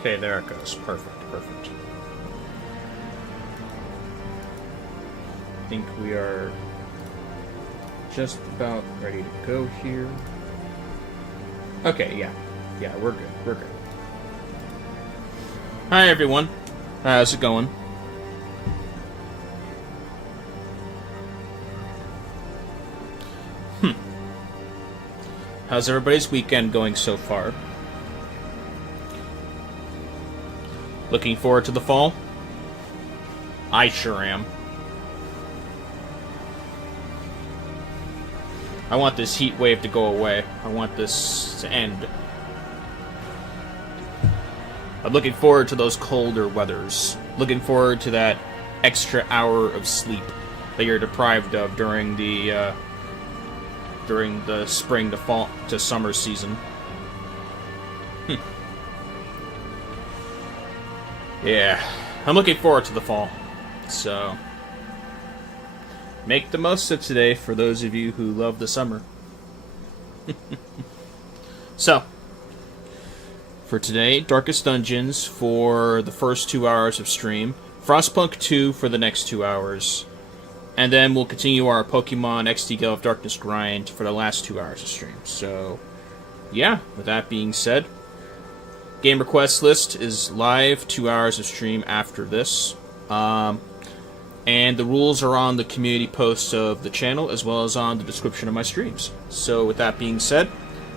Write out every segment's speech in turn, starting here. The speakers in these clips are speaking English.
Okay, there it goes. Perfect, perfect. I think we are just about ready to go here. Okay, yeah. Yeah, we're good. We're good. Hi, everyone. How's it going? How's everybody's weekend going so far? Looking forward to the fall? I sure am. I want this heat wave to go away. I want this to end. I'm looking forward to those colder weathers. Looking forward to that extra hour of sleep that you're deprived of during the spring to fall to summer season. Yeah, I'm looking forward to the fall. So, make the most of today for those of you who love the summer. So, for today, Darkest Dungeons for the first 2 hours of stream, Frostpunk 2 for the next 2 hours, and then we'll continue our Pokemon XD Gale of Darkness grind for the last 2 hours of stream. So, yeah, with that being said, game request list is live 2 hours of stream after this. And the rules are on the community post of the channel, as well as on the description of my streams. So with that being said,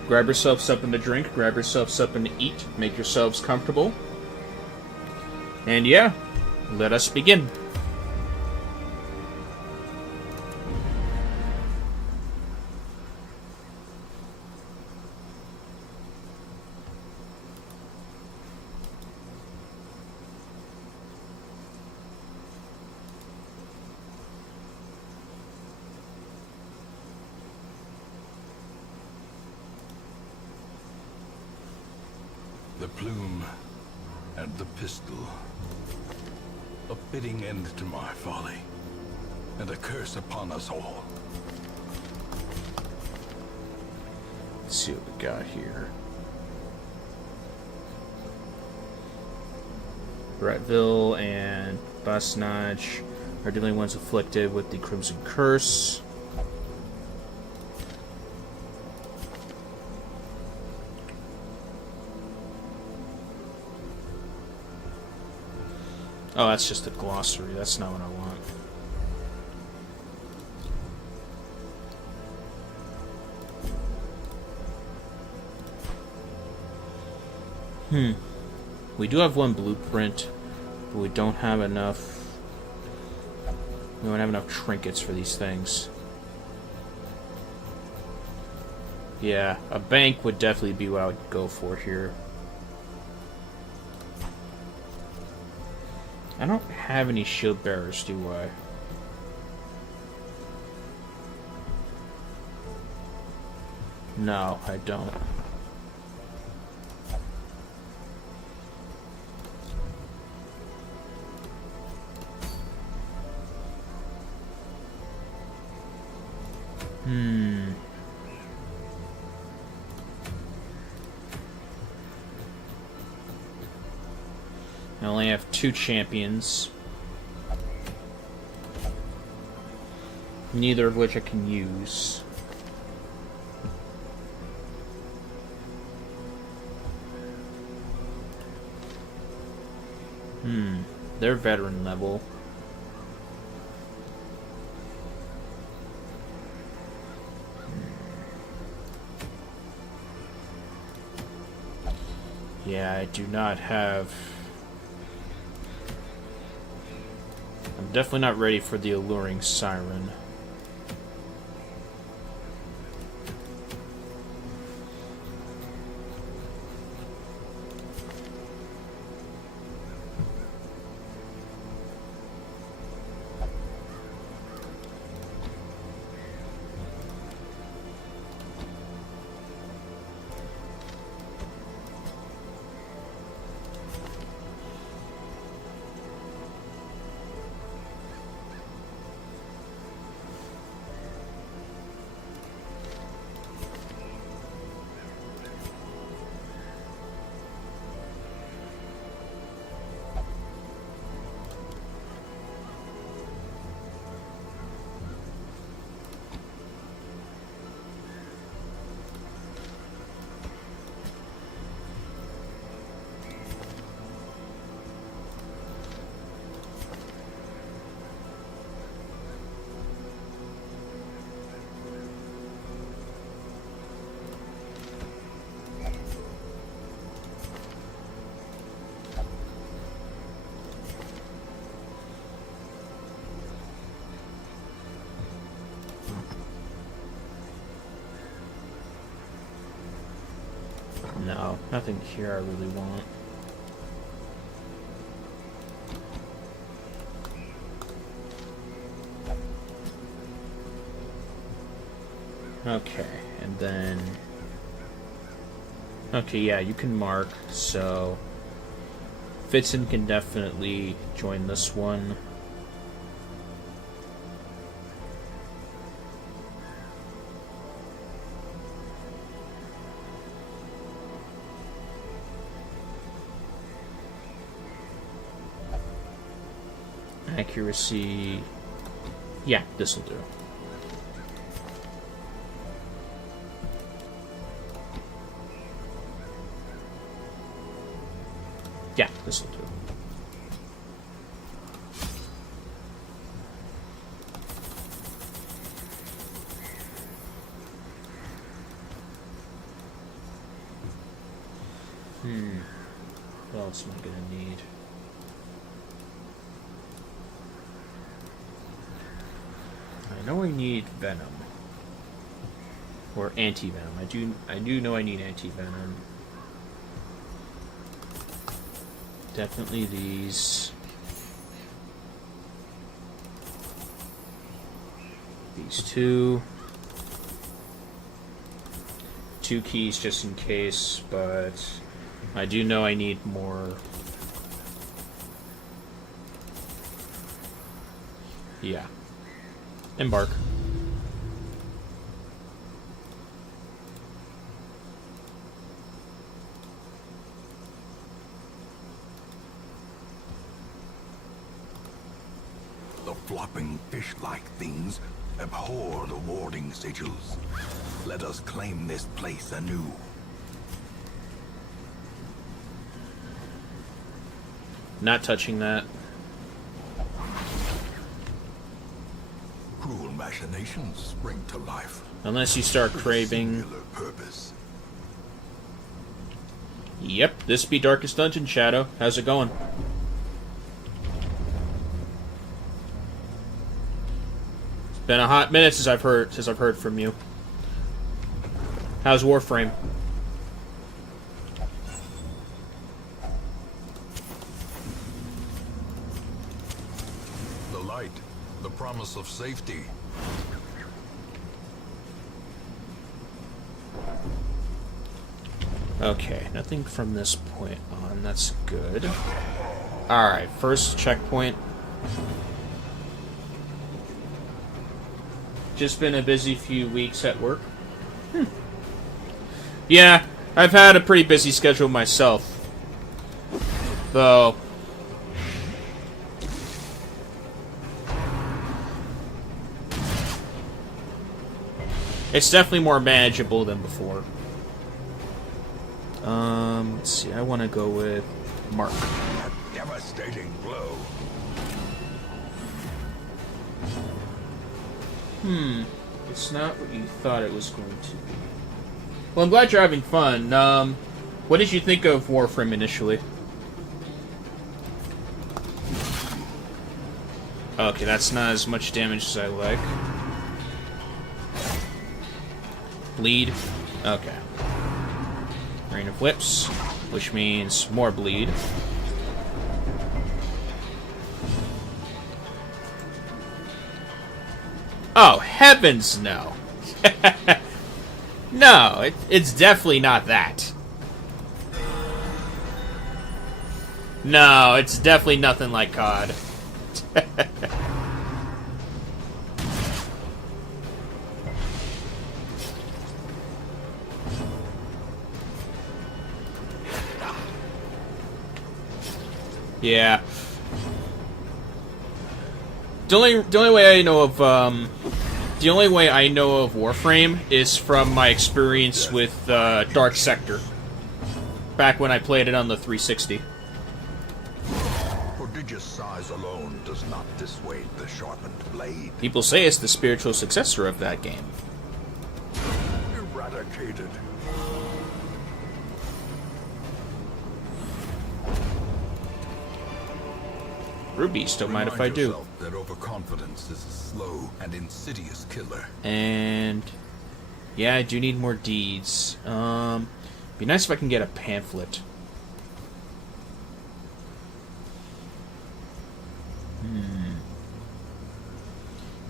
grab yourself something to drink, grab yourself something to eat, make yourselves comfortable. And yeah, let us begin. The plume and the pistol. A fitting end to my folly, and a curse upon us all. Let's see what we got here. Brettville and Basnaj are the only ones afflicted with the Crimson Curse. Oh, that's just a glossary. That's not what I want. We do have one blueprint, but we don't have enough. We don't have enough trinkets for these things. Yeah, a bank would definitely be what I would go for here. I don't have any shield bearers, do I? No, I don't. I only have 2 champions. Neither of which I can use. They're veteran level. Yeah, I do not have... I'm definitely not ready for the Alluring Siren. No, nothing here I really want. Okay, and then... Okay, yeah, you can mark, so... Fitzen can definitely join this one. Accuracy... Yeah, this'll do. Yeah, this'll do. What else am I gonna need? I know I need venom. Or anti-venom. I do know I need anti-venom. Definitely these. These two. 2 keys just in case, but I do know I need more. Yeah. Embark. The flopping fish-like things abhor the warding sigils. Let us claim this place anew. Not touching that. Cruel machinations spring to life. Unless you start with a craving. singular purpose. Yep, this be Darkest Dungeon, Shadow. How's it going? It's been a hot minute since I've heard from you. How's Warframe? The light, the promise of safety. Okay, nothing from this point on. That's good. Alright, first checkpoint. Just been a busy few weeks at work. Yeah, I've had a pretty busy schedule myself. Though... it's definitely more manageable than before. Let's see, I want to go with Mark. A devastating blow. It's not what you thought it was going to be. Well, I'm glad you're having fun. What did you think of Warframe initially? Okay, that's not as much damage as I like. Bleed. Okay. Rain of Whips, which means more bleed. Oh, heavens no. No, it's definitely not that. No, it's definitely nothing like COD. Yeah. The only way I know of the only way I know of Warframe is from my experience with Dark Sector. Back when I played it on the 360. Prodigious size alone does not dissuade the sharpened blade. People say it's the spiritual successor of that game. Eradicated. Rubies, don't mind if I do. Yourself that overconfidence is a slow and insidious killer. And yeah, I do need more deeds. Be nice if I can get a pamphlet.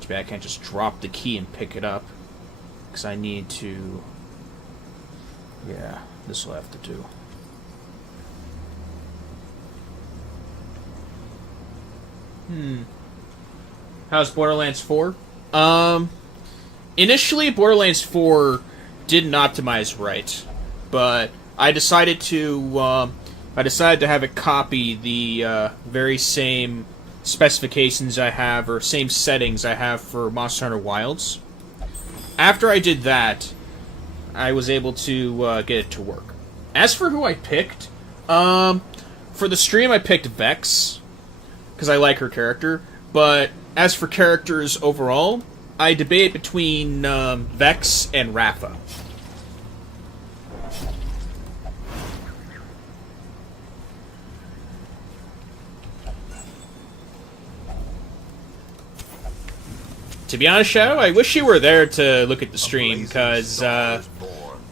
Too bad I can't just drop the key and pick it up. Because I need to... Yeah, this will have to do. How's Borderlands 4? Initially, Borderlands 4 didn't optimize right, but I decided to have it copy the very same specifications I have, or same settings I have for Monster Hunter Wilds. After I did that, I was able to get it to work. As for who I picked, for the stream I picked Vex, because I like her character, but as for characters overall, I debate between Vex and Rafa. To be honest, Shadow, I wish you were there to look at the stream, because a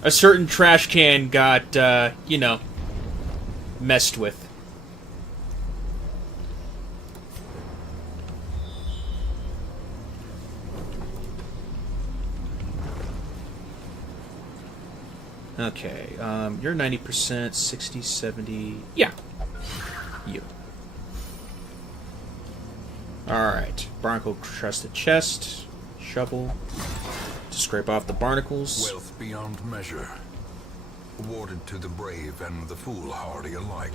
certain trash can got, you know, messed with. Okay, you're 90%, 60, 70... Yeah. You. Alright. Barnacle crested chest. Shovel. To scrape off the barnacles. Wealth beyond measure. Awarded to the brave and the foolhardy alike.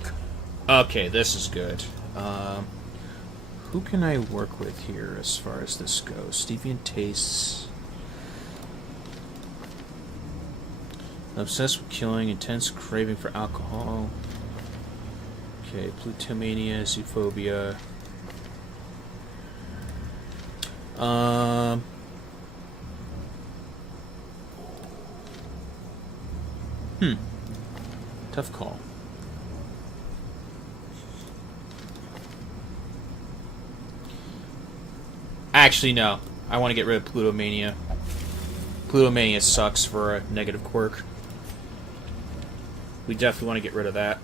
Okay, this is good. Who can I work with here as far as this goes? Deviant tastes... Obsessed with killing, intense craving for alcohol. Okay, plutomania, zoophobia. Tough call. Actually, no. I want to get rid of plutomania. Plutomania sucks for a negative quirk. We definitely want to get rid of that.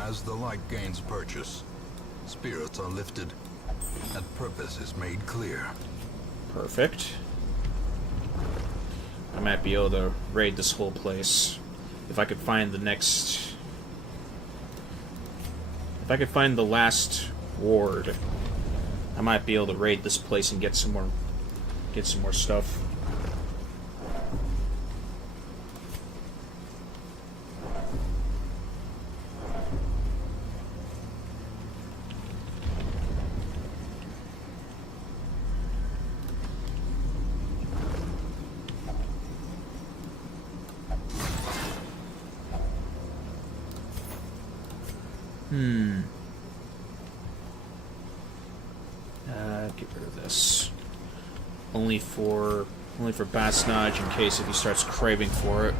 As the light gains purchase, spirits are lifted, and purpose is made clear. Perfect. I might be able to raid this whole place. If I could find the next... If I could find the last ward, I might be able to raid this place and get some more stuff. Get rid of this. Only for Basnage in case if he starts craving for it.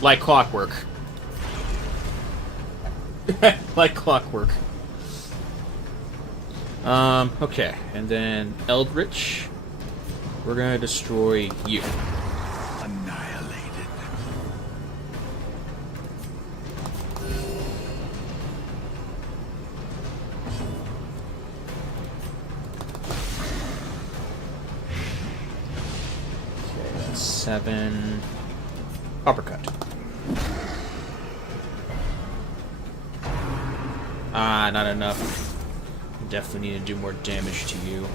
Like clockwork. Like clockwork. Okay, and then Eldritch. We're gonna destroy you. Seven. Uppercut. Ah, not enough. Definitely need to do more damage to you.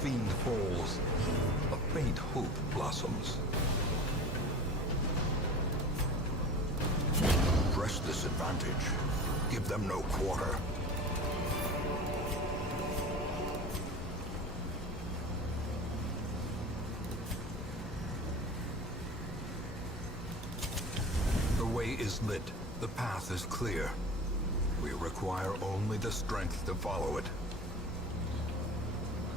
Fiend falls, a faint hope blossoms. Press this advantage. Give them no quarter. The way is lit. The path is clear. We require only the strength to follow it.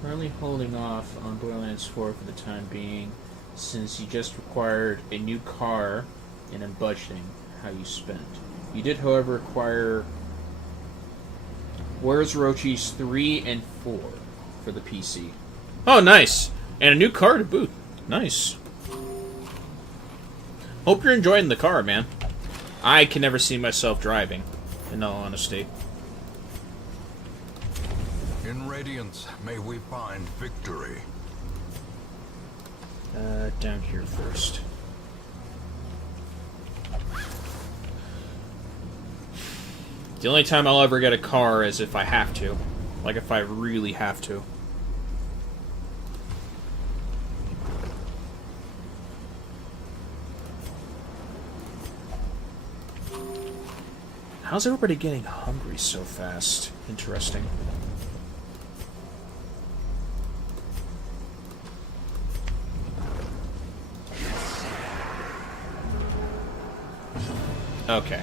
Currently holding off on Borderlands 4 for the time being, since you just required a new car and in budgeting how you spent. You did, however, acquire Where's Rochi's 3 and 4 for the PC. Oh, nice! And a new car to boot. Nice. Hope you're enjoying the car, man. I can never see myself driving, in all honesty. In Radiance, may we find victory. Down here first. The only time I'll ever get a car is if I have to. Like, if I really have to. How's everybody getting hungry so fast? Interesting. Okay.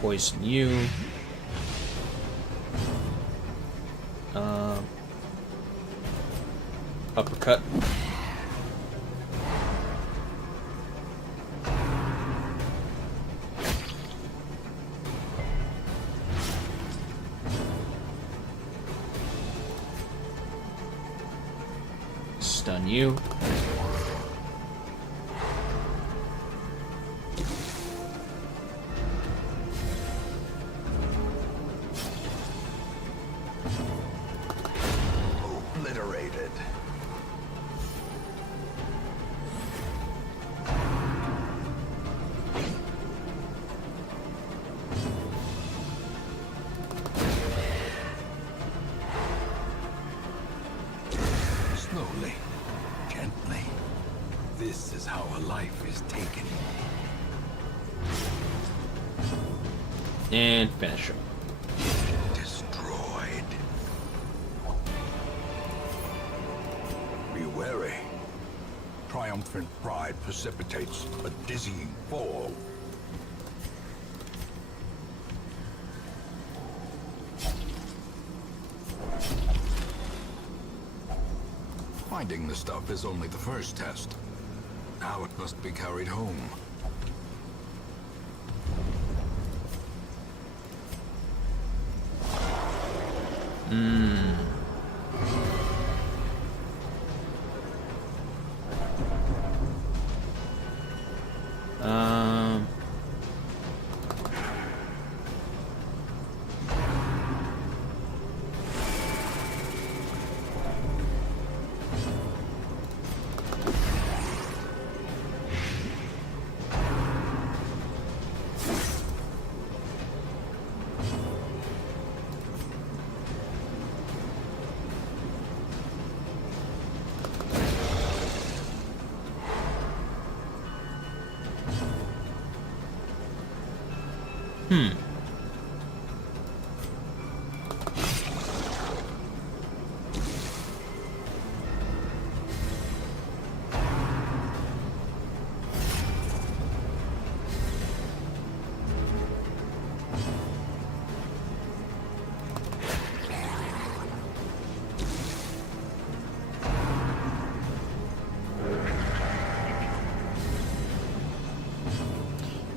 Poison you. Uppercut. Stun you. Obliterated. Slowly, gently. This is how a life is taken. And finish him. Destroyed. Be wary. Triumphant pride precipitates a dizzying fall. Finding the stuff is only the first test. Now it must be carried home.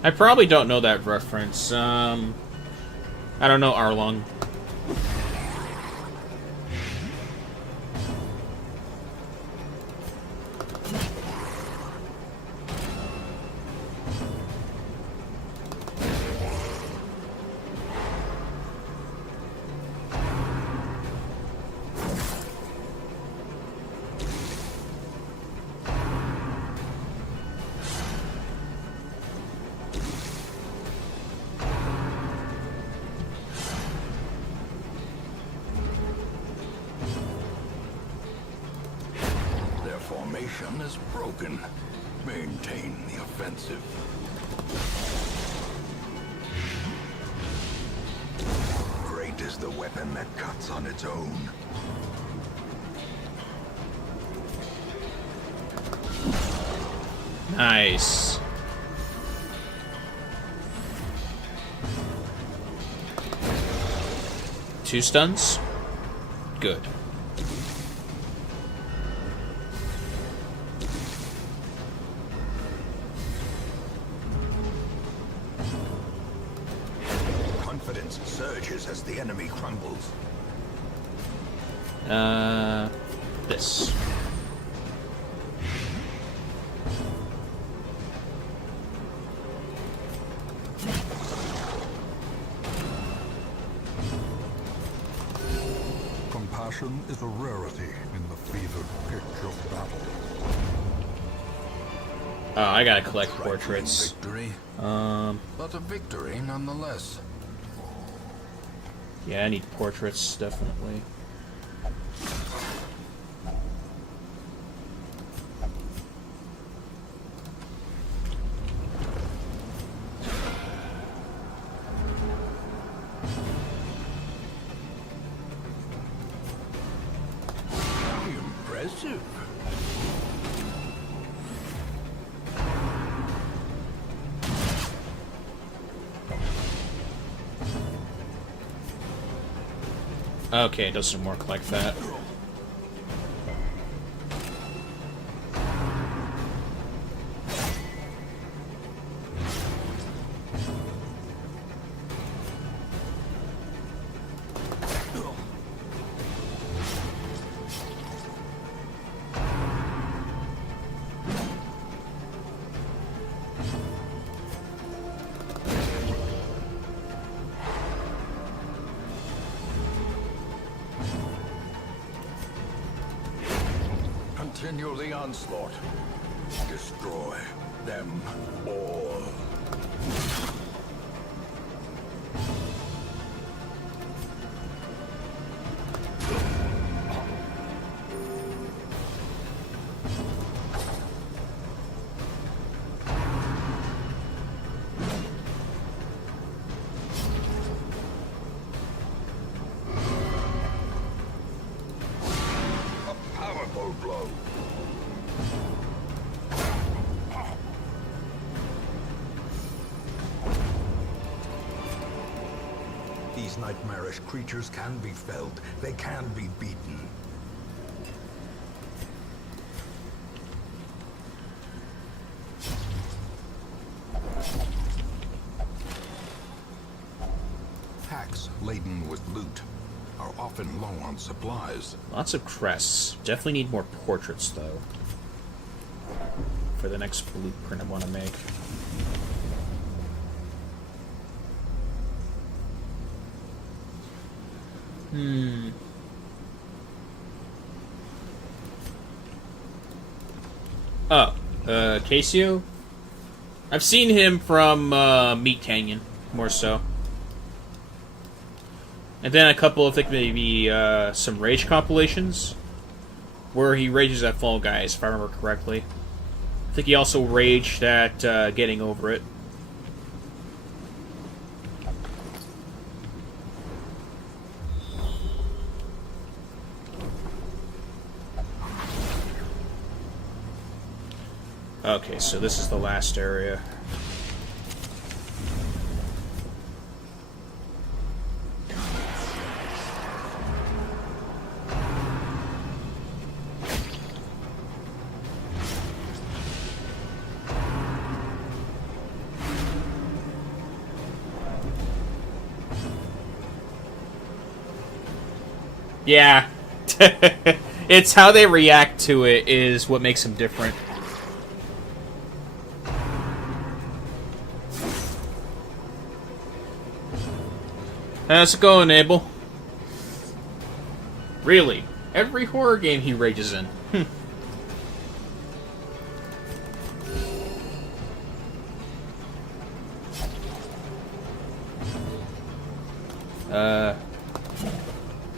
I probably don't know that reference. I don't know Arlong. Formation is broken. Maintain the offensive. Great is the weapon that cuts on its own. Nice. Two stuns? Good. Confidence surges as the enemy crumbles. This. Compassion is a rarity in the fevered pitch of battle. Oh, I gotta collect portraits. Victory, but a victory nonetheless. Yeah, I need portraits, definitely. Impressive. Okay, it doesn't work like that. Continue the onslaught. Destroy them all. A powerful blow. These nightmarish creatures can be felled. They can be beaten. Packs laden with loot are often low on supplies. Lots of crests. Definitely need more portraits, though, for the next blueprint I want to make. Oh, Casio? I've seen him from Meat Canyon, more so. And then a couple of, I think, maybe some Rage compilations, where he rages at Fall Guys, if I remember correctly. I think he also raged at Getting Over It. Okay, so this is the last area. Yeah. It's how they react to it is what makes them different. How's it going, Abel? Really? Every horror game he rages in.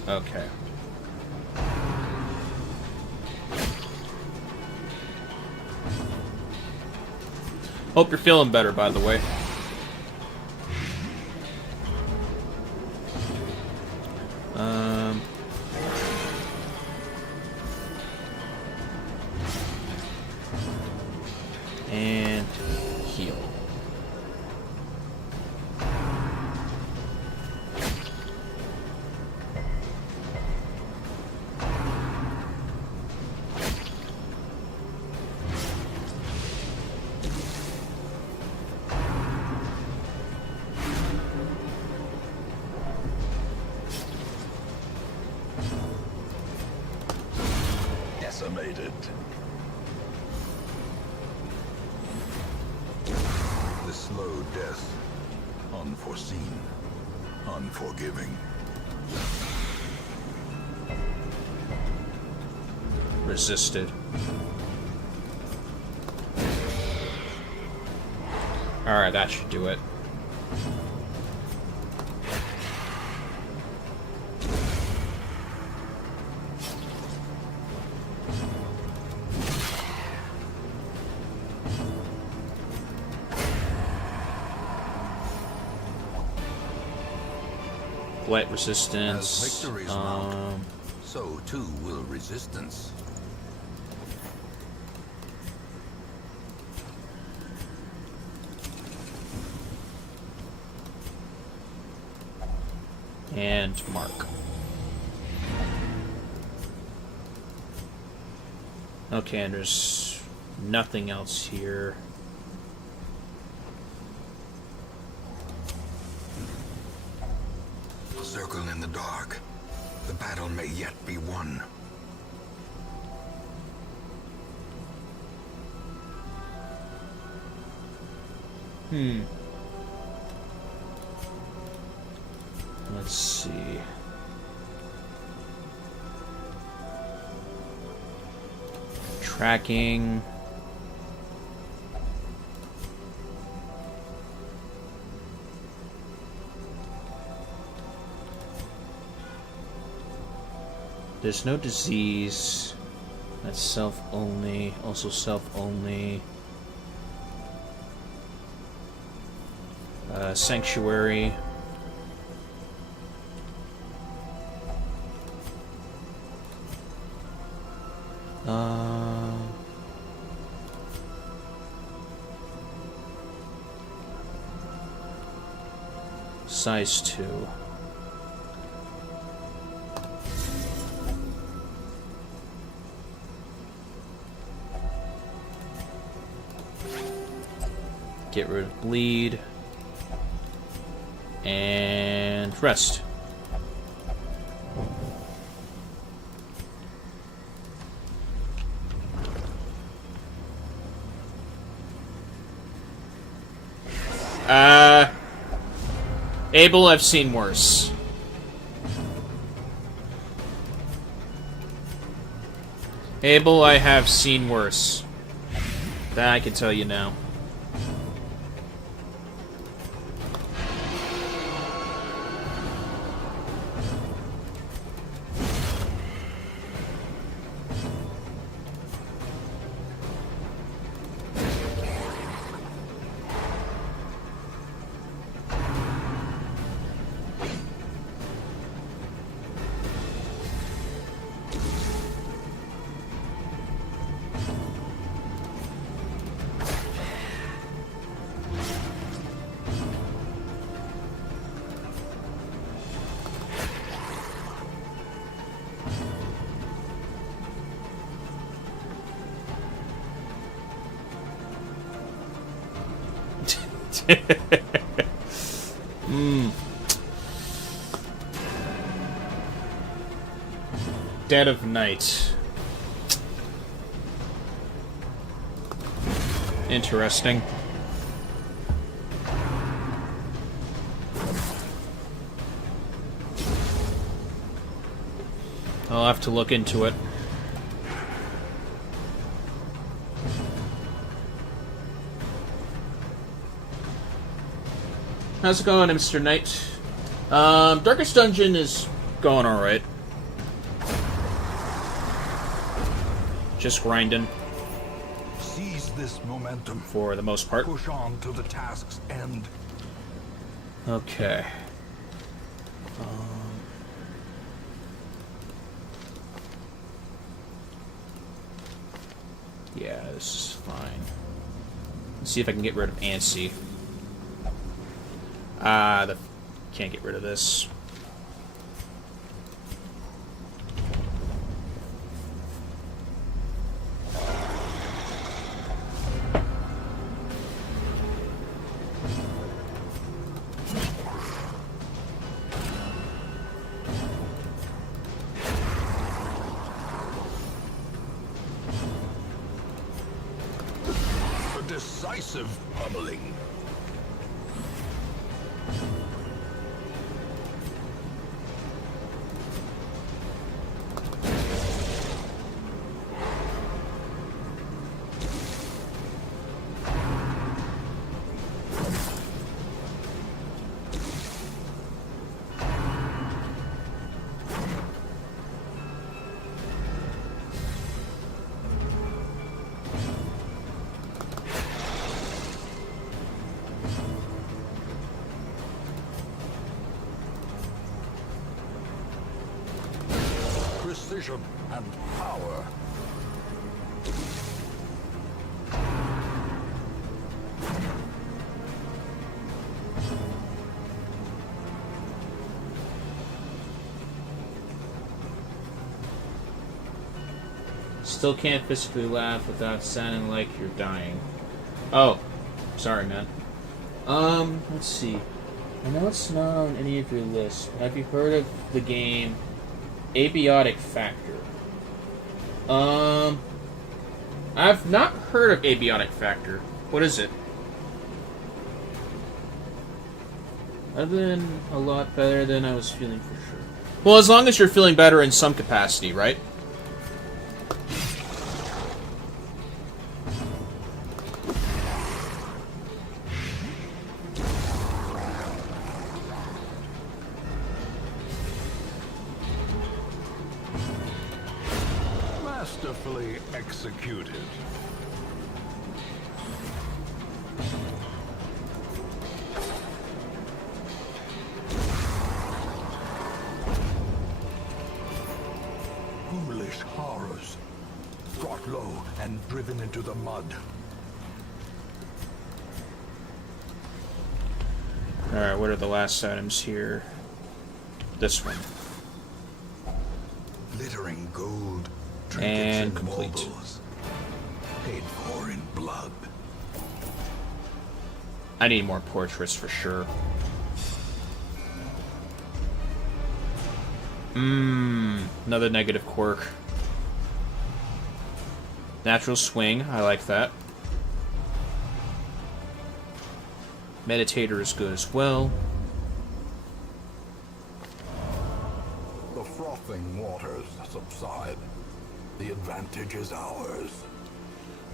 Okay. Hope you're feeling better, by the way. And heal. Decimated. The slow death. Unforeseen. Unforgiving. Resisted. Alright, that should do it. Light resistance. As victories mount, so too will resistance. And mark. Okay, and there's nothing else here. Circle in the dark. The battle may yet be won. Let's see. Tracking. There's no disease. That's self-only. Also self-only. Sanctuary. Size 2. Get rid of bleed. And rest. Abel, I've seen worse. Abel, I have seen worse. That I can tell you now. Dead of Night. Interesting. I'll have to look into it. How's it going, Mr. Knight? Darkest Dungeon is going alright. Just grinding. Seize this momentum. For the most part. Push on to the task's end. Okay. Yeah, this is fine. Let's see if I can get rid of Ansi. Can't get rid of this. A decisive pummeling. Precision and power. Still can't physically laugh without sounding like you're dying. Oh, sorry, man. Let's see. I know it's not on any of your lists, but have you heard of the game Abiotic Factor? I've not heard of Abiotic Factor. What is it? Other than a lot better than I was feeling for sure. Well, as long as you're feeling better in some capacity, right? Masterfully executed. Ghoulish horrors, brought low and driven into the mud. Alright, what are the last items here? This one. Glittering gold, And trinkets complete. baubles, paid for in blood. I need more portraits for sure. Another negative quirk. Natural swing, I like that. Meditator is good as well. The frothing waters subside. The advantage is ours.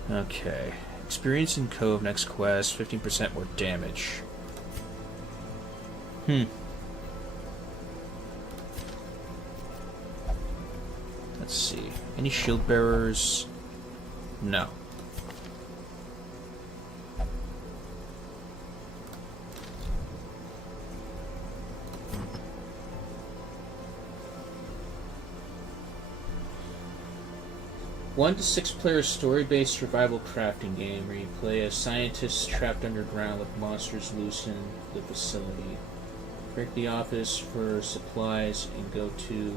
Okay. Experience in Cove, next quest, 15% more damage. Let's see. Any shield bearers? No. One to 6 player story-based survival crafting game where you play as scientists trapped underground with monsters loose in the facility. Break the office for supplies and go to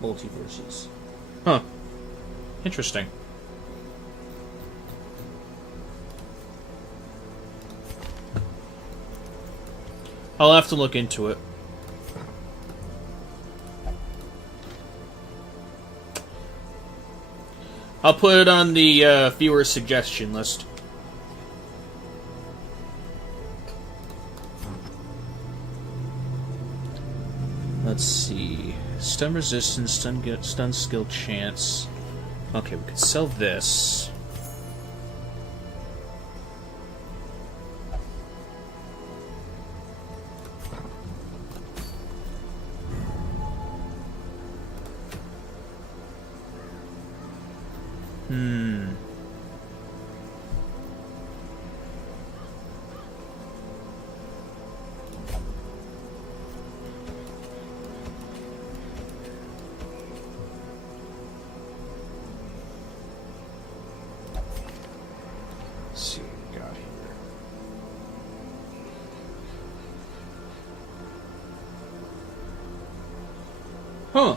multiverses. Huh. Interesting. I'll have to look into it. I'll put it on the viewer suggestion list. Let's see. Stun resistance, stun skill chance. Okay, we could sell this. Huh.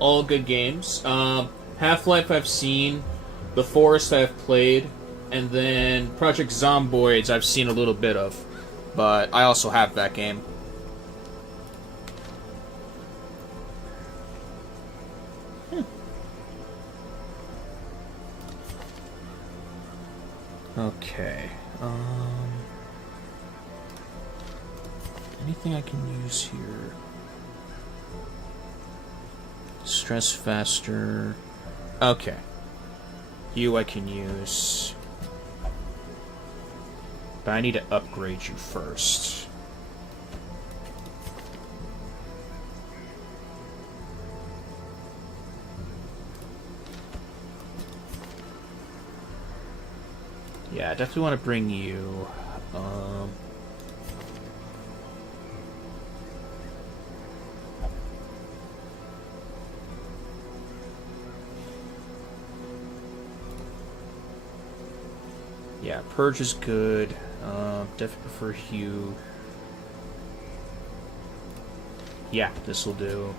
All good games. Half-Life I've seen, The Forest I've played, and then Project Zomboids I've seen a little bit of. But I also have that game. Okay. Anything I can use here? Stress faster. Okay. You I can use. But I need to upgrade you first. Yeah, I definitely want to bring you. Yeah, Purge is good. Definitely prefer Hue. Yeah, this will do.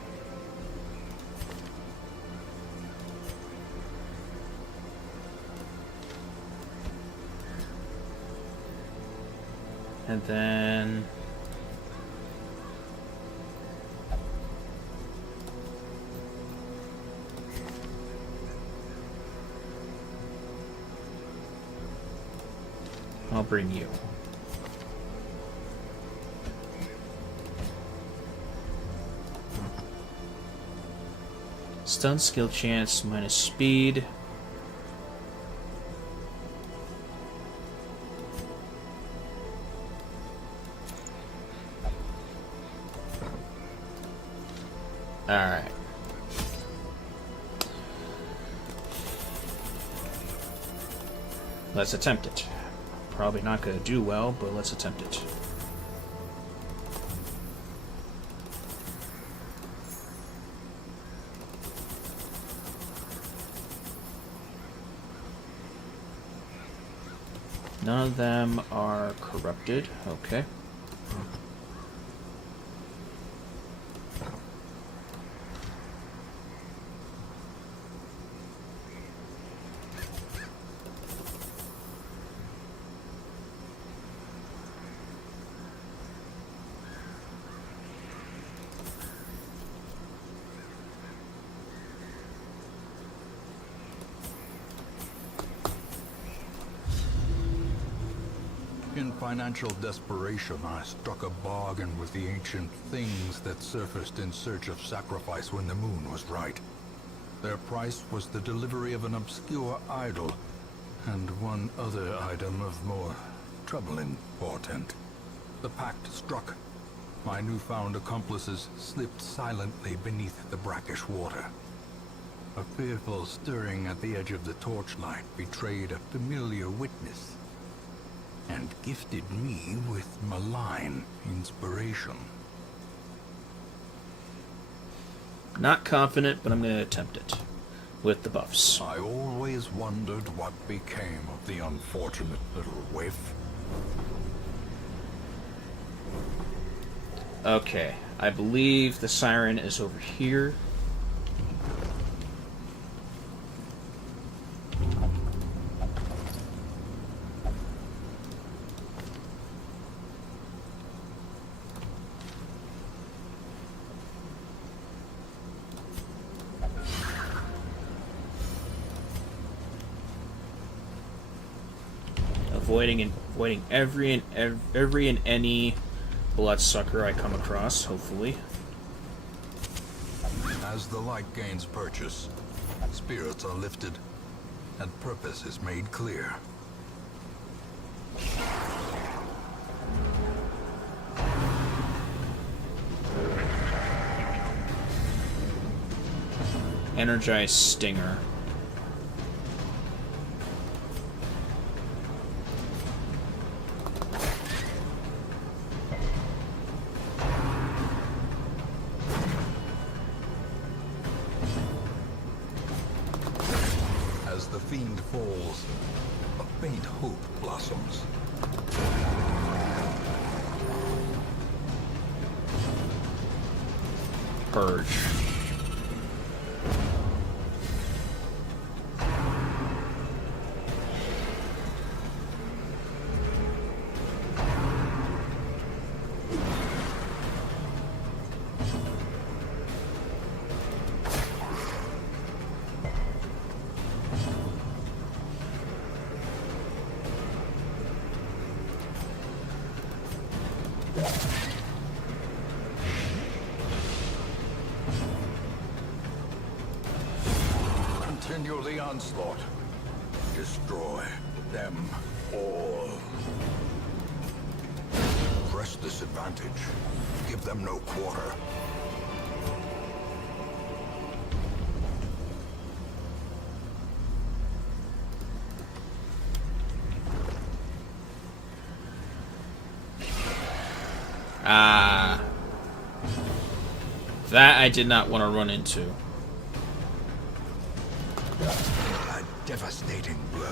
And then... I'll bring you. Stun skill chance minus speed. Alright. Let's attempt it. Probably not going to do well, but let's attempt it. None of them are corrupted. Okay. In financial desperation, I struck a bargain with the ancient things that surfaced in search of sacrifice when the moon was right. Their price was the delivery of an obscure idol, and one other item of more troubling portent. The pact struck. My newfound accomplices slipped silently beneath the brackish water. A fearful stirring at the edge of the torchlight betrayed a familiar witness, and gifted me with malign inspiration. Not confident, but I'm going to attempt it. With the buffs. I always wondered what became of the unfortunate little waif. Okay, I believe the Siren is over here. Avoiding every and any bloodsucker I come across, hopefully. As the light gains purchase, spirits are lifted, and purpose is made clear. Energized Stinger. As the fiend falls, a faint hope blossoms. purge. Continue the onslaught. Destroy them all. Press this advantage. Give them no quarter. Ah. That I did not want to run into. A devastating blow.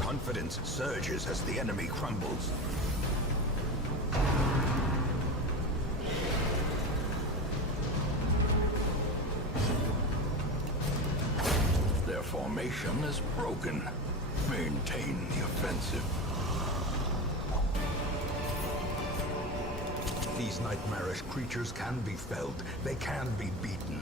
Confidence surges as the enemy crumbles. Their formation is broken. Maintain the offensive. These nightmarish creatures can be felled. They can be beaten.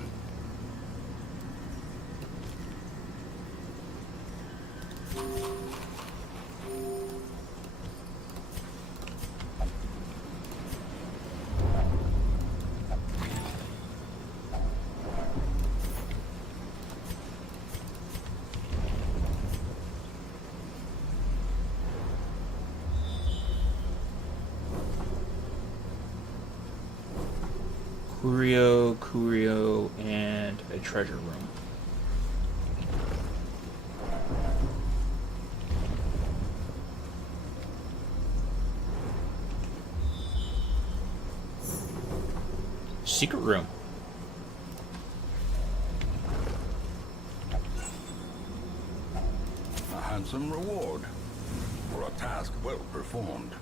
Curio, and a treasure room. Secret room. A handsome reward for a task well performed.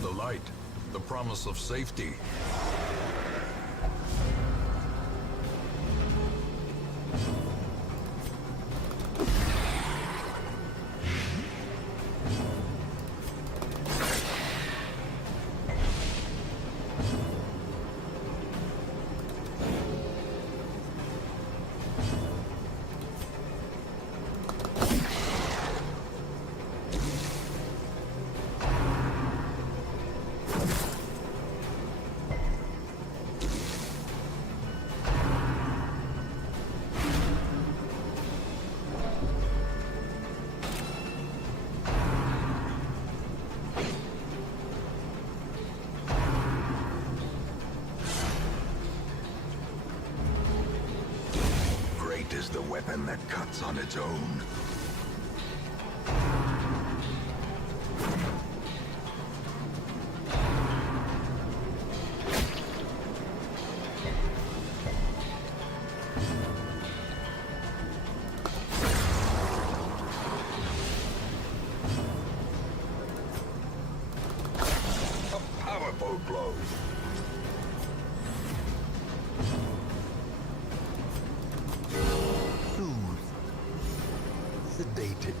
The light, the promise of safety. Is the weapon that cuts on its own. A powerful blow. sedated.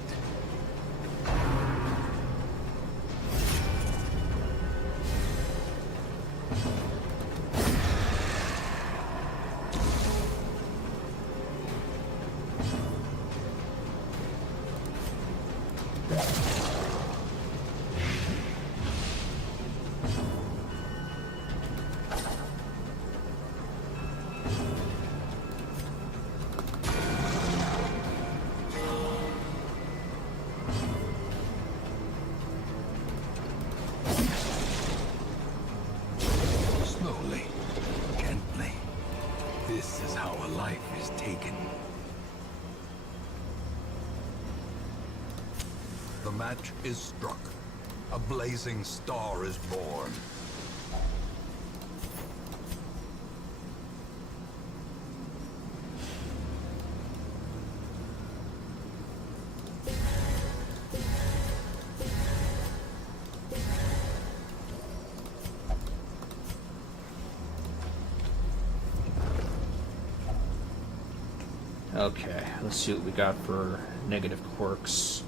Slowly, gently. This is how a life is taken. The match is struck. A blazing star is born. Okay, let's see what we got for negative quirks.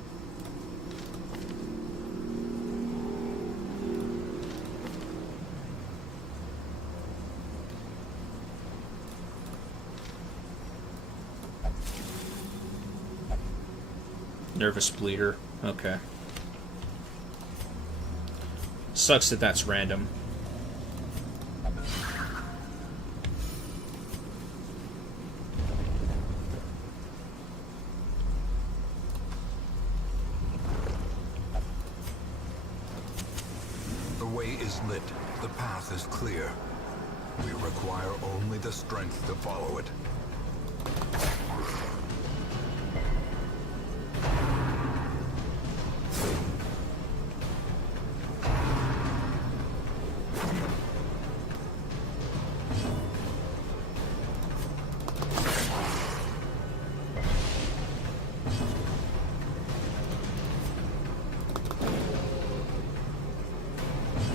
Nervous bleeder. Okay. Sucks that that's random. The way is lit. The path is clear. We require only the strength to follow it.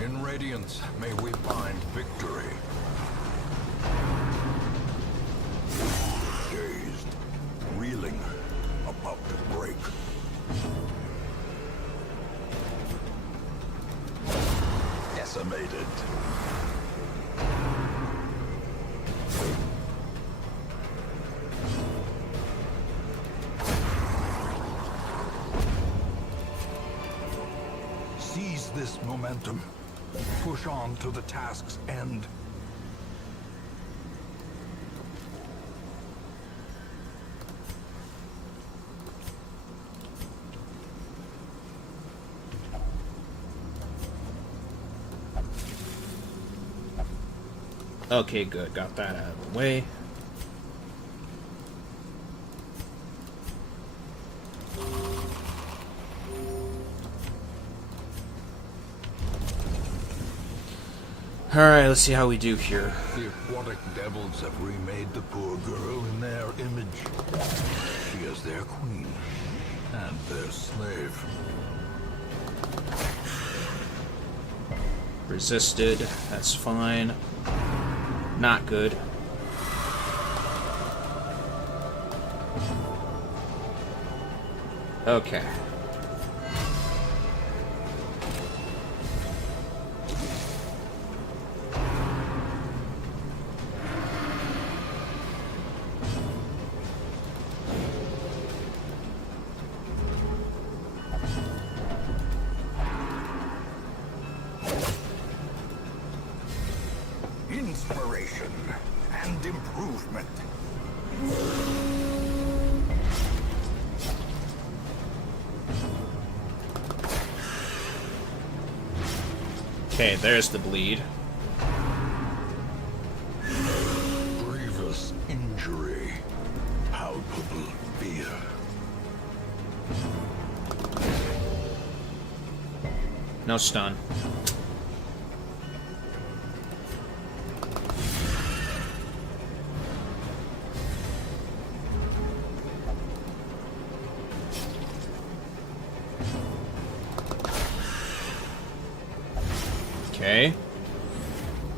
In Radiance, may we find victory. Dazed, reeling, about to break. Decimated. Seize this momentum. Push on to the task's end. Okay, good. Got that out of the way. Alright, let's see how we do here. The aquatic devils have remade the poor girl in their image. She is their queen and their slave. Resisted. That's fine. Not good. Okay. Inspiration and improvement. Okay, there's the bleed. Grievous injury. Palpable fear. No stun. Okay.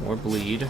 More bleed.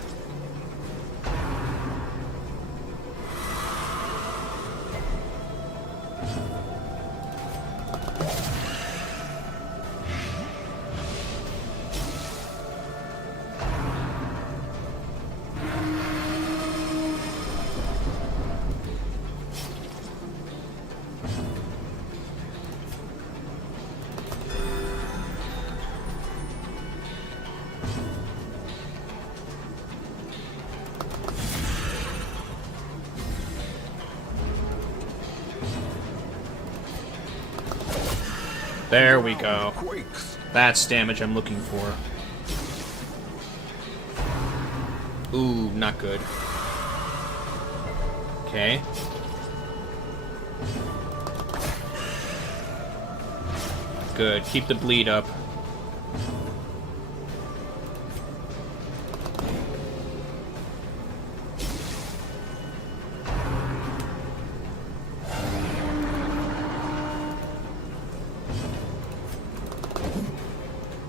There we go. Quakes. That's damage I'm looking for. Ooh, not good. Okay. Good. Keep the bleed up.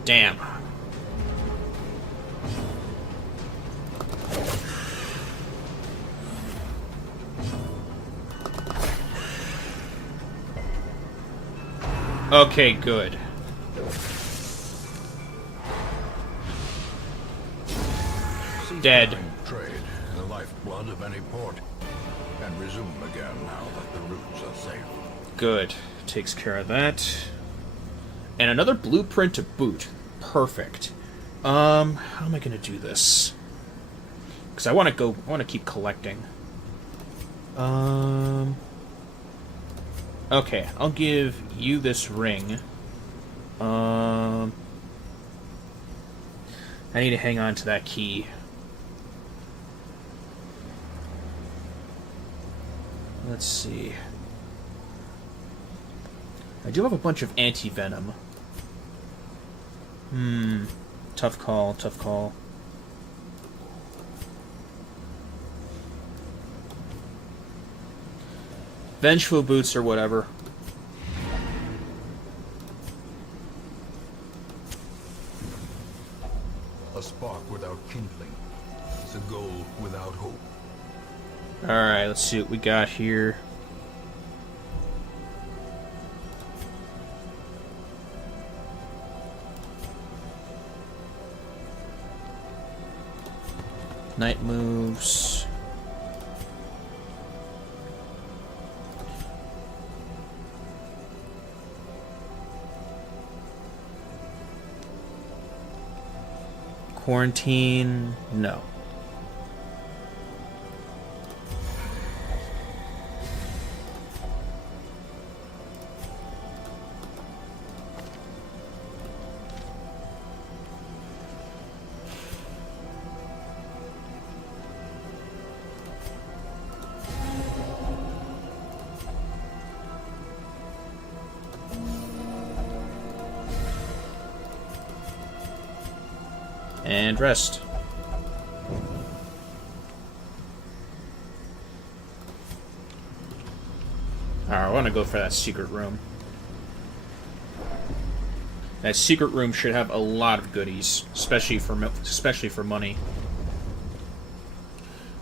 Damn. Okay, good. Dead. Trade, the lifeblood of any port, and resume again now that the routes are safe. Good. Takes care of that. And another blueprint to boot. Perfect. How am I gonna do this? Because I want to keep collecting. Okay, I'll give you this ring. I need to hang on to that key. Let's see. I do have a bunch of anti-venom. Tough call, tough call. Vengeful boots or whatever. A spark without kindling is a goal without hope. Alright, let's see what we got here. Night moves. Quarantine, no. And rest. Alright, I want to go for that secret room. That secret room should have a lot of goodies, especially for money.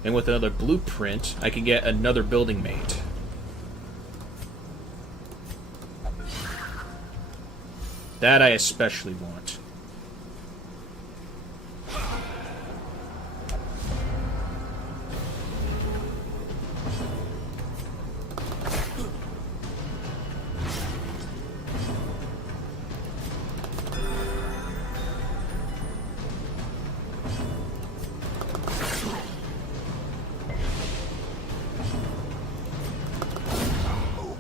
And with another blueprint, I can get another building mate. That I especially want.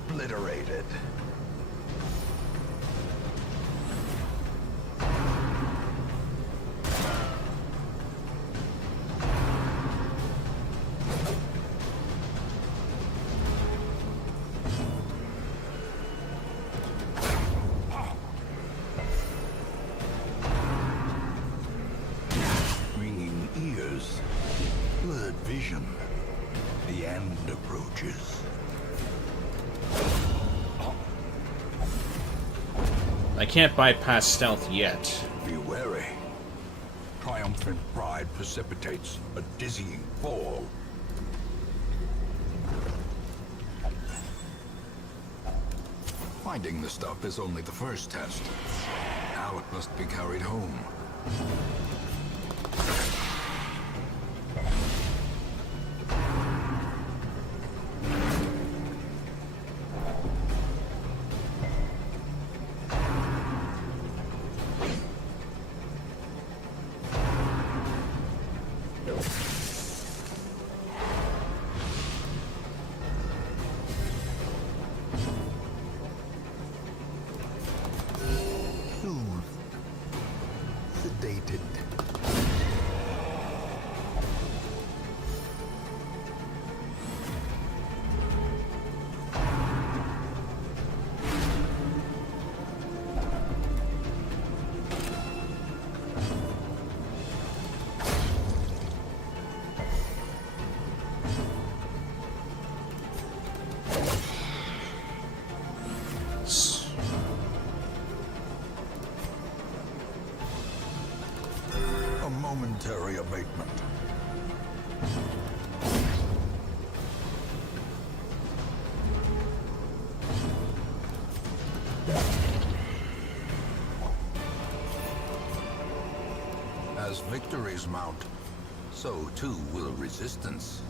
Obliterated. Ringing ears, blurred vision. The end approaches. I can't bypass stealth yet. Be wary. Triumphant pride precipitates a dizzying fall. Finding the stuff is only the first test. Now it must be carried home. as victories mount, so too will resistance.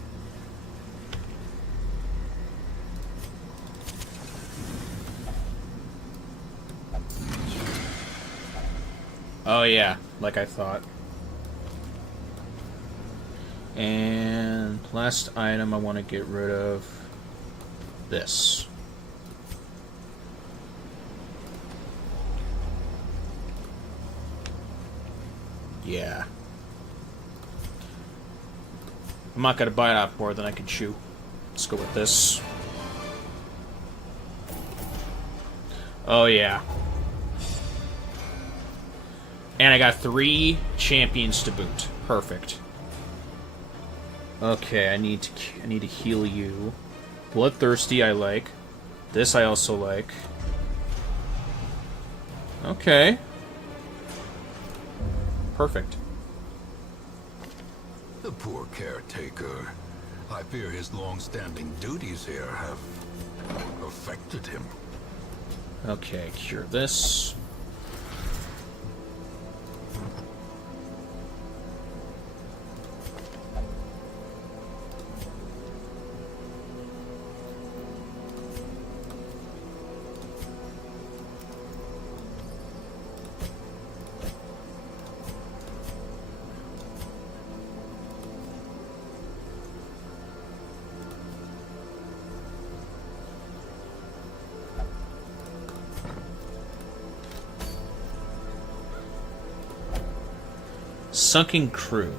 Oh yeah, like I thought. And last item I want to get rid of this. Yeah. I'm not going to bite off more than I can chew. Let's go with this. Oh yeah. And I got 3 champions to boot. Perfect. Okay, I need to heal you. Bloodthirsty I like. This I also like. Okay. Perfect. The poor caretaker. I fear his long-standing duties here have affected him. Okay, cure this. Sunken crew.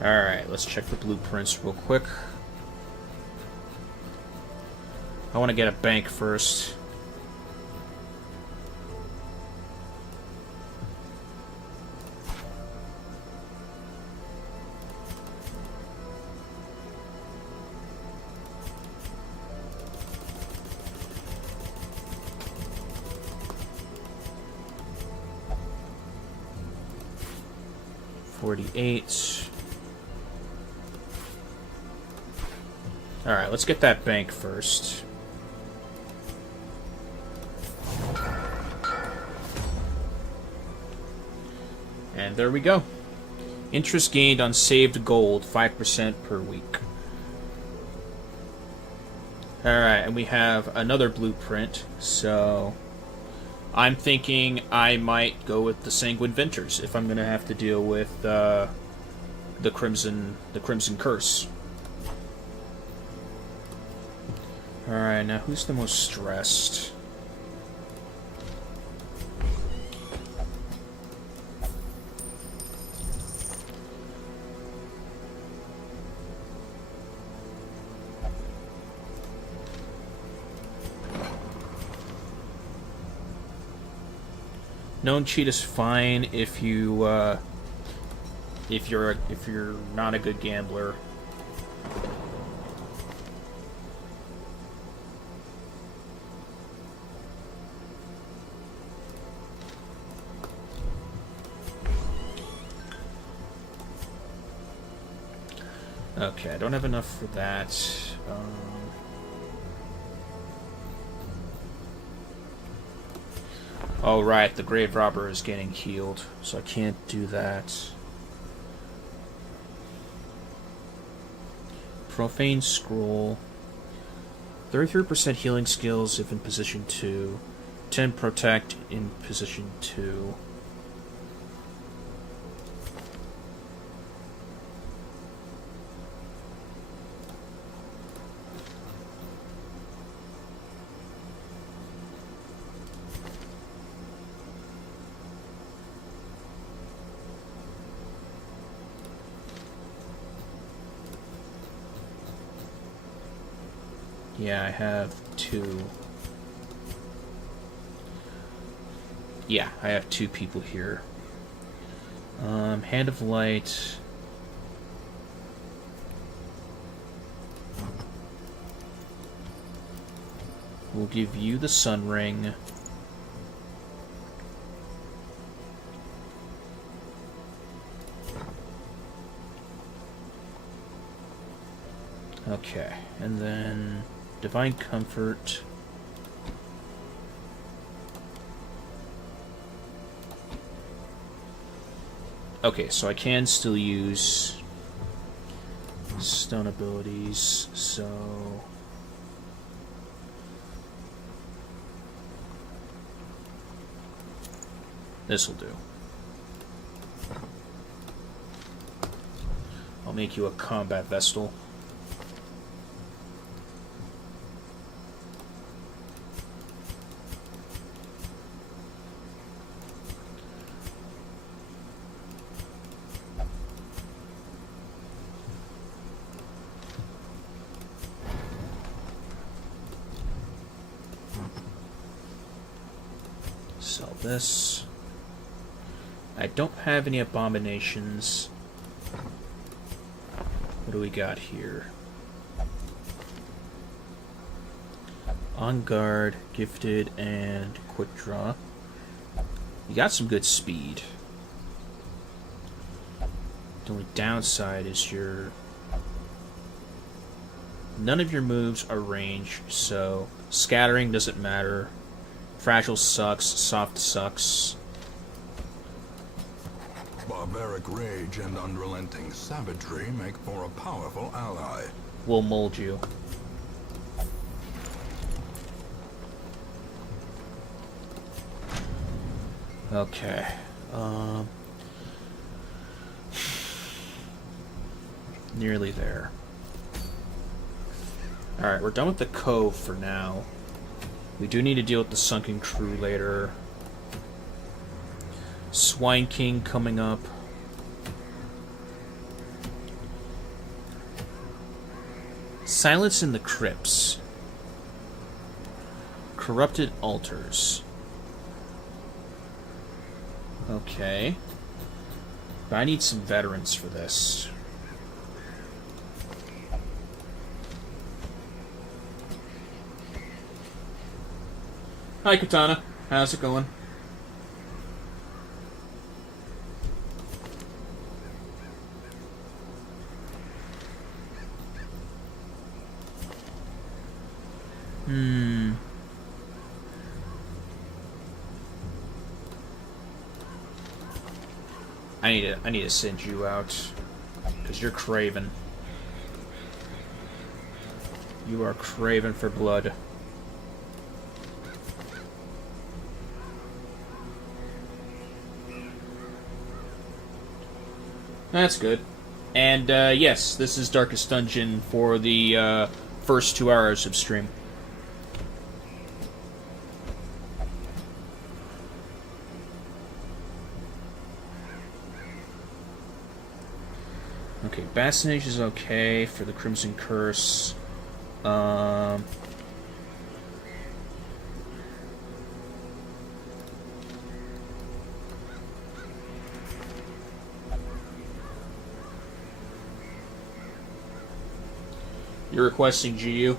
Alright, let's check the blueprints real quick. I want to get a bank first. $48. Alright, let's get that bank first. And there we go. Interest gained on saved gold, 5% per week. Alright, and we have another blueprint, so I'm thinking I might go with the Sanguine Ventures if I'm going to have to deal with the Crimson Curse. Alright, now who's the most stressed? Known cheat is fine if you're not a good gambler. Okay, I don't have enough for that. Oh, right, the Grave Robber is getting healed, so I can't do that. Profane Scroll. 33% healing skills if in position 2. 10 protect in position 2. Yeah, I have 2. Yeah, I have 2 people here. Hand of Light. We'll give you the Sun Ring. Okay, and then Divine Comfort. Okay, so I can still use stone abilities, so... this'll do. I'll make you a combat vestal. Sell this. I don't have any abominations. What do we got here? On guard, gifted, and quick draw. You got some good speed. The only downside is none of your moves are ranged, so scattering doesn't matter. Fragile sucks, soft sucks. Barbaric rage and unrelenting savagery make for a powerful ally. We'll mold you. Okay. Nearly there. Alright, we're done with the cove for now. We do need to deal with the sunken crew later. Swine King coming up. Silence in the Crypts. Corrupted Altars. Okay. But I need some veterans for this. Hi, Katana. How's it going? I need to send you out, because you're craven. You are craven for blood. That's good. And yes, this is Darkest Dungeon for the first 2 hours of stream. Okay, Bassinage is okay for the Crimson Curse. You're requesting GU?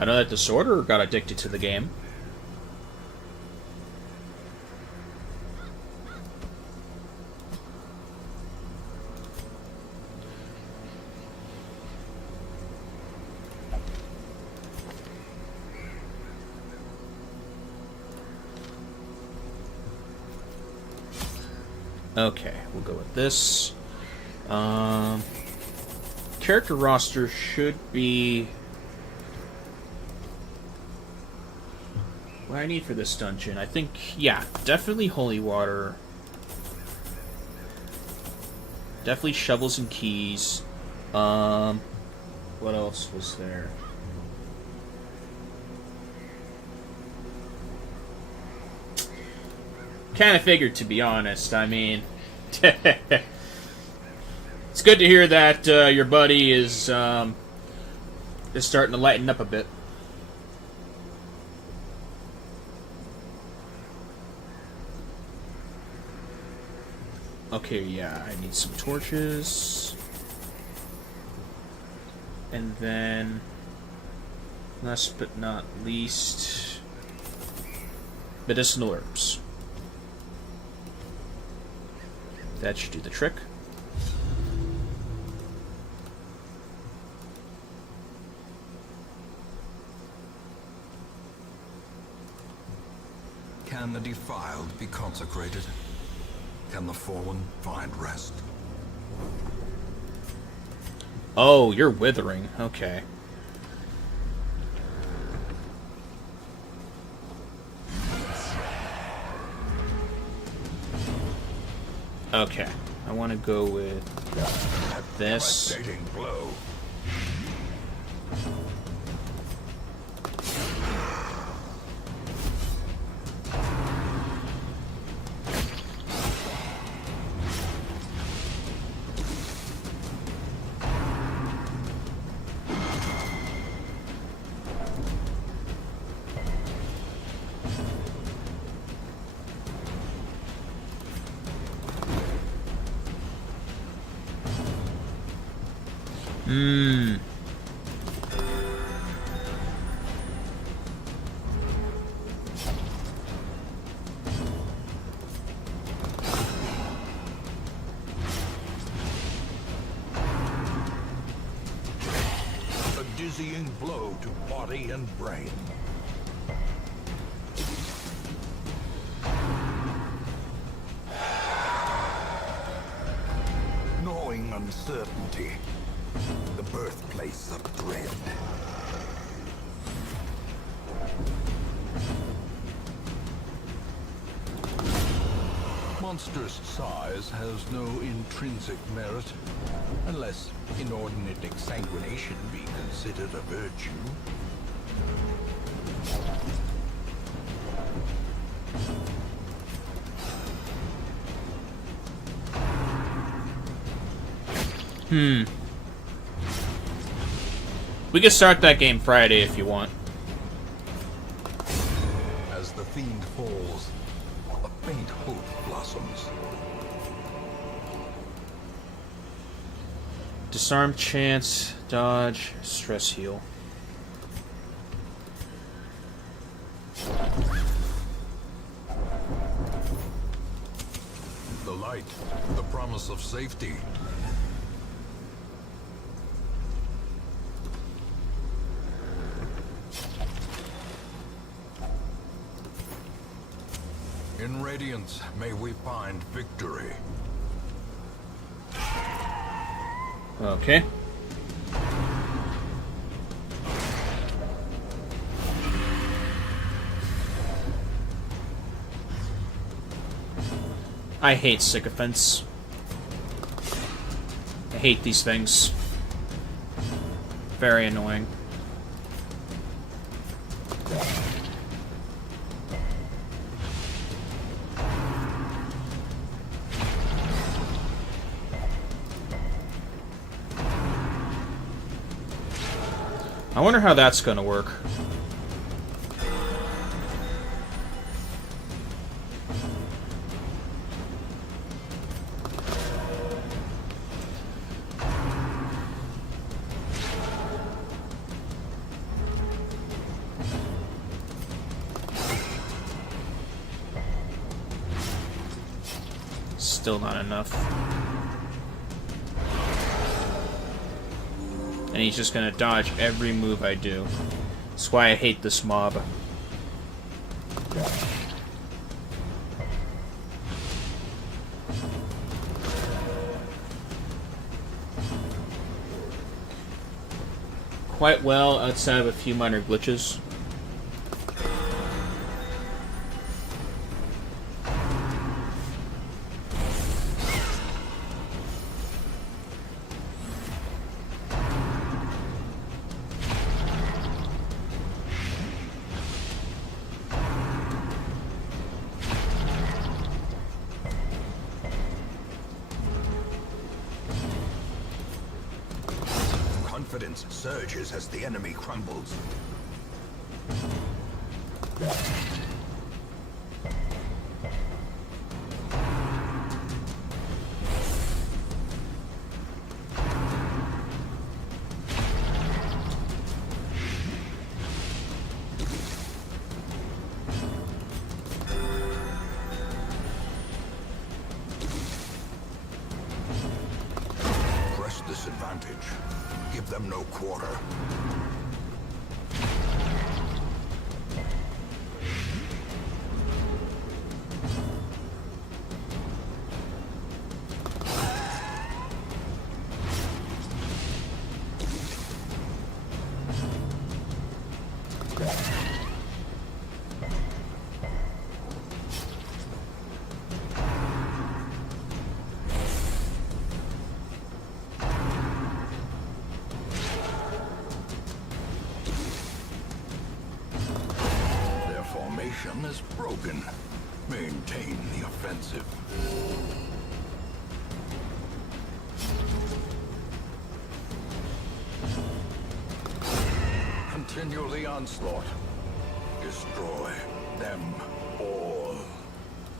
I know that Disorder got addicted to the game. Okay, we'll go with this. Character roster should be... what I need for this dungeon, I think, yeah, definitely holy water. Definitely shovels and keys. What else was there? Kind of figured, to be honest. I mean, it's good to hear that your buddy is starting to lighten up a bit. Okay, yeah, I need some torches. And then, last but not least, medicinal herbs. That should do the trick. Can the defiled be consecrated? Can the fallen find rest? Oh, you're withering. Okay. Okay. I want to go with this. Devastating blow. A dizzying blow to body and brain. Gnawing uncertainty. The birthplace of dread. Monstrous size has no intrinsic merit, unless inordinate exsanguination be considered a virtue. We can start that game Friday if you want. As the fiend falls, a faint hope blossoms. Disarm, chance, dodge, stress heal. The light, the promise of safety. In radiance, may we find victory. Okay. I hate sycophants. I hate these things. Very annoying. I wonder how that's gonna work. Still not enough. And he's just gonna dodge every move I do. That's why I hate this mob. Quite well outside of a few minor glitches. Confidence surges as the enemy crumbles. no quarter. Is broken. Maintain the offensive. Continue the onslaught. Destroy them all.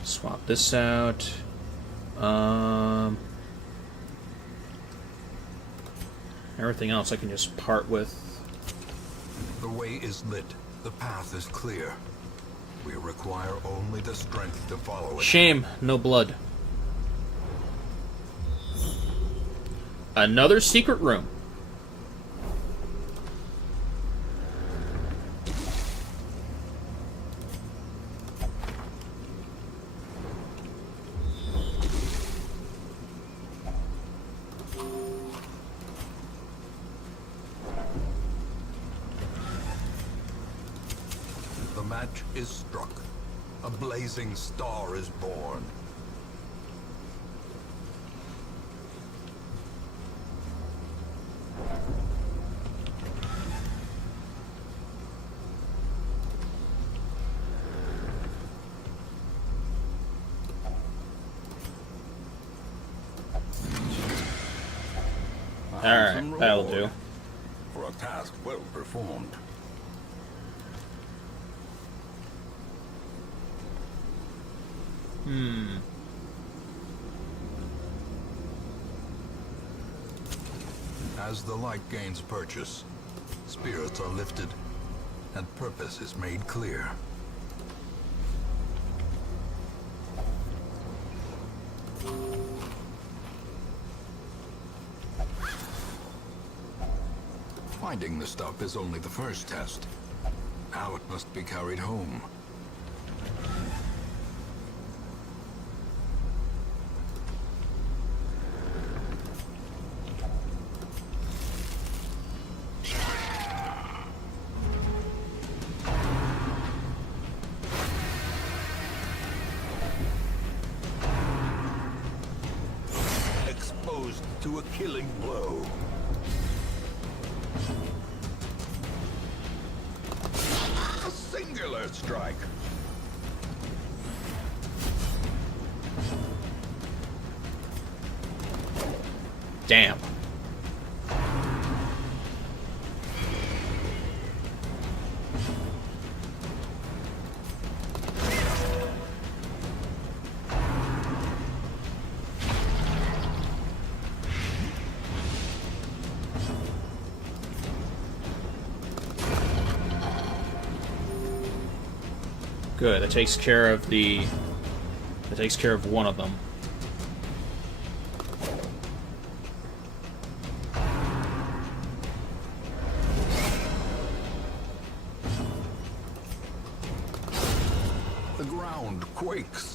Swap this out. Everything else I can just part with. The way is lit. The path is clear. We require only the strength to follow it. Shame, no blood. Another secret room. The match is struck. A blazing star is born. Alright, that'll do. For a task well performed. As the light gains purchase, spirits are lifted, and purpose is made clear. Finding the stuff is only the first test. Now it must be carried home. Exposed to a killing blow. A singular strike. Damn. Good, that takes care of the... That takes care of one of them. The ground quakes.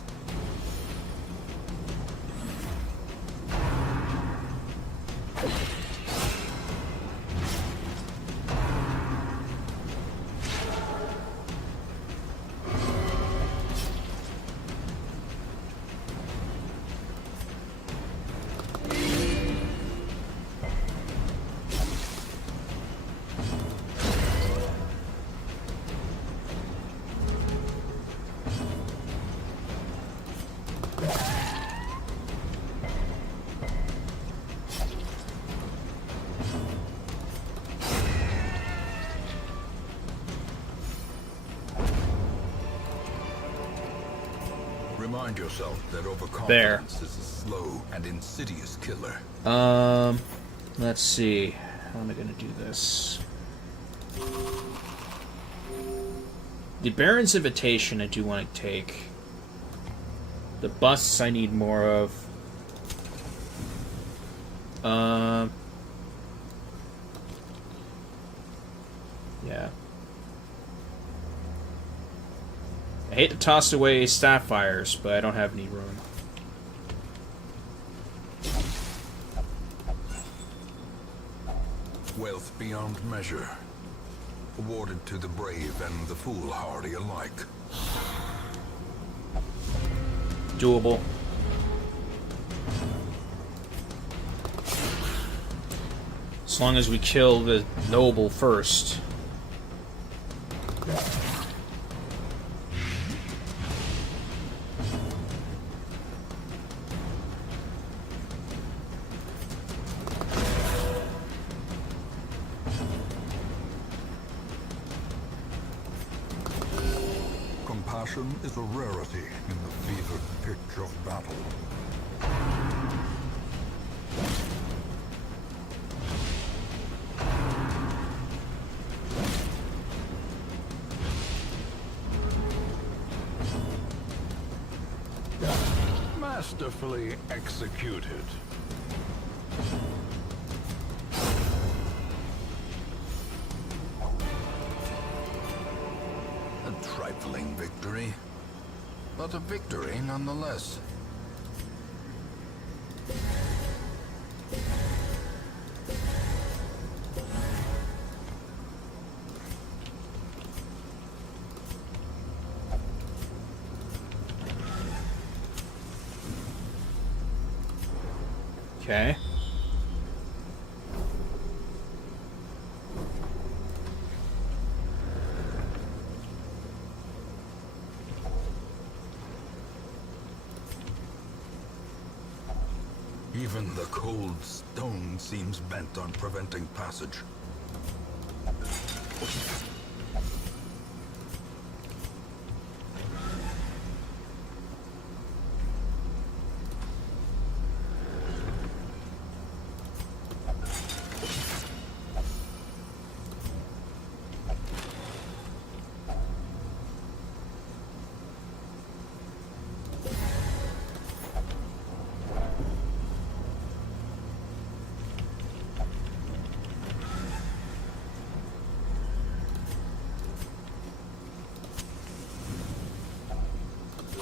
Remind yourself that overconfidence is a slow and insidious killer. Let's see. How am I gonna do this? The Baron's Invitation I do want to take. The busts I need more of. Yeah. I hate to toss away sapphires, but I don't have any room. Wealth beyond measure, awarded to the brave and the foolhardy alike. Doable. As long as we kill the noble first. Compassion is a rarity in the fevered pitch of battle. Masterfully executed. A trifling victory, but a victory nonetheless. Okay. Even the cold stone seems bent on preventing passage.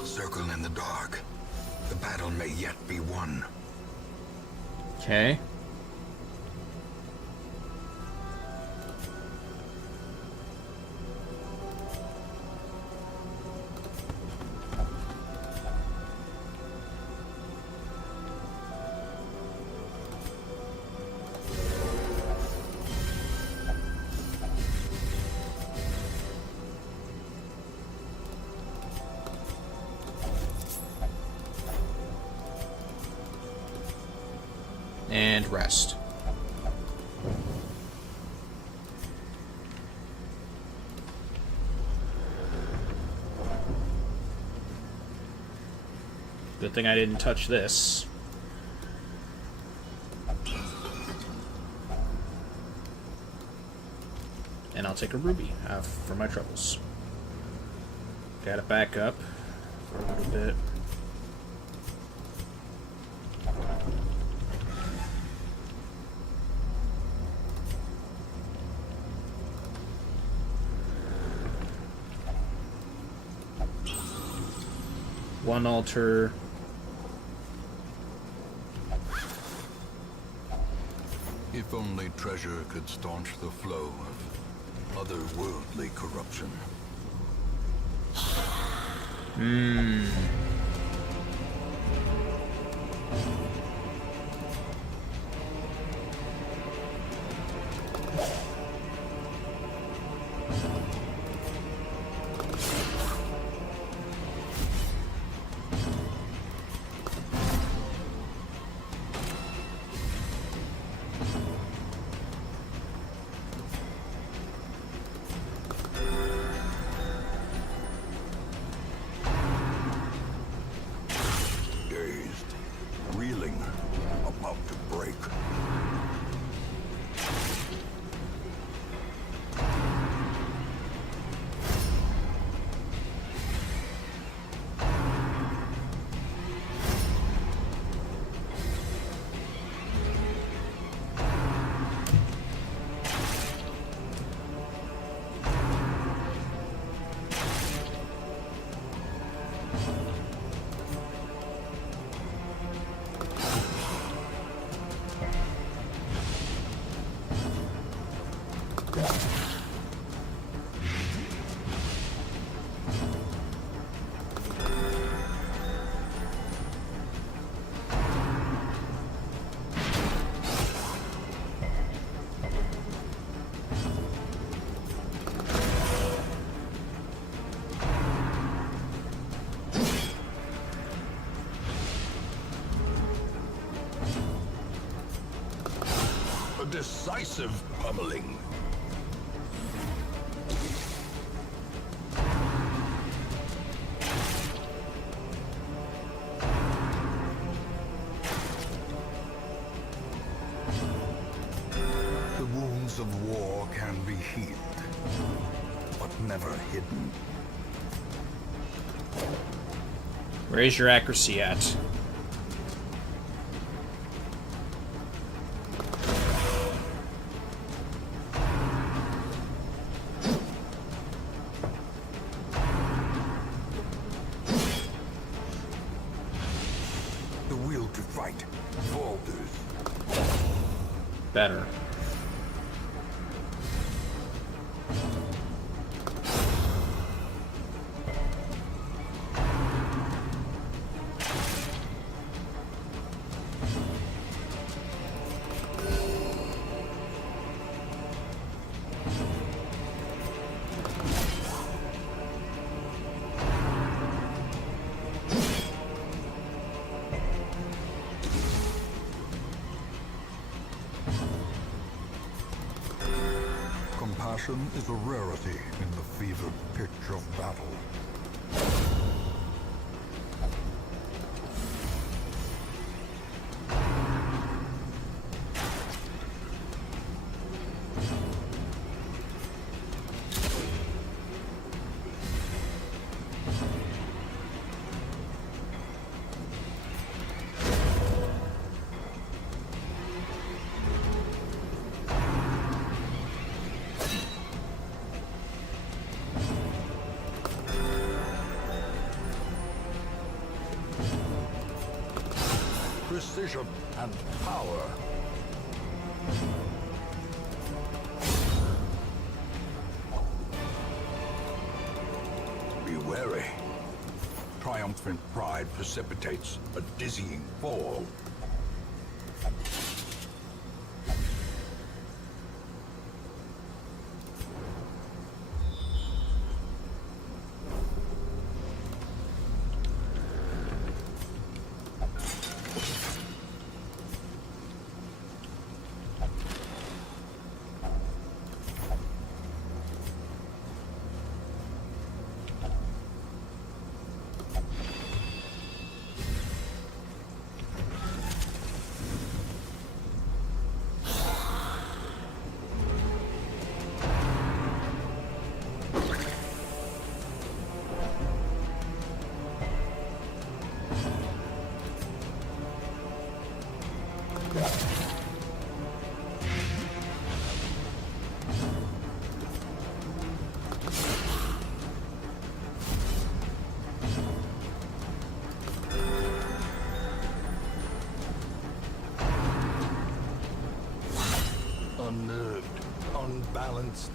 Circle in the dark. The battle may yet be won. Okay. And rest. Good thing I didn't touch this. And I'll take a ruby for my troubles. Gotta back up for a little bit. One altar. If only treasure could staunch the flow of otherworldly corruption. decisive pummeling. The wounds of war can be healed, but never hidden. Where's your accuracy at? The will to fight falters. Better. Compassion is a rarity in the fevered pitch of battle. Precision and power. Be wary. Triumphant pride precipitates a dizzying fall. Unnerved, unbalanced.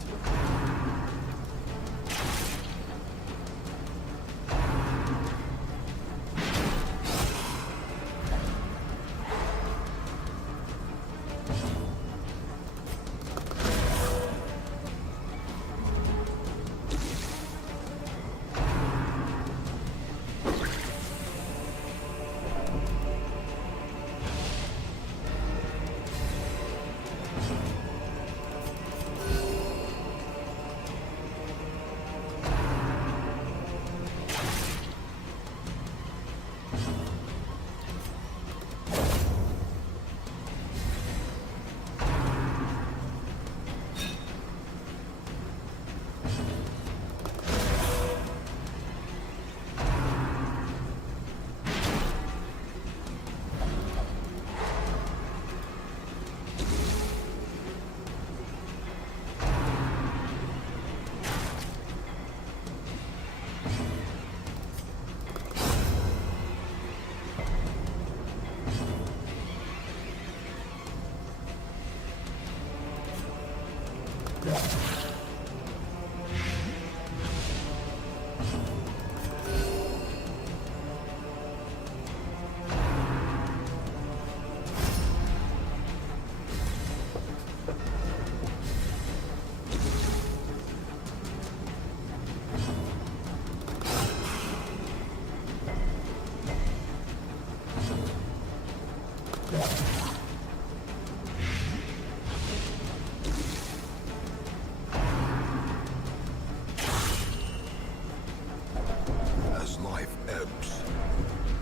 life ebbs,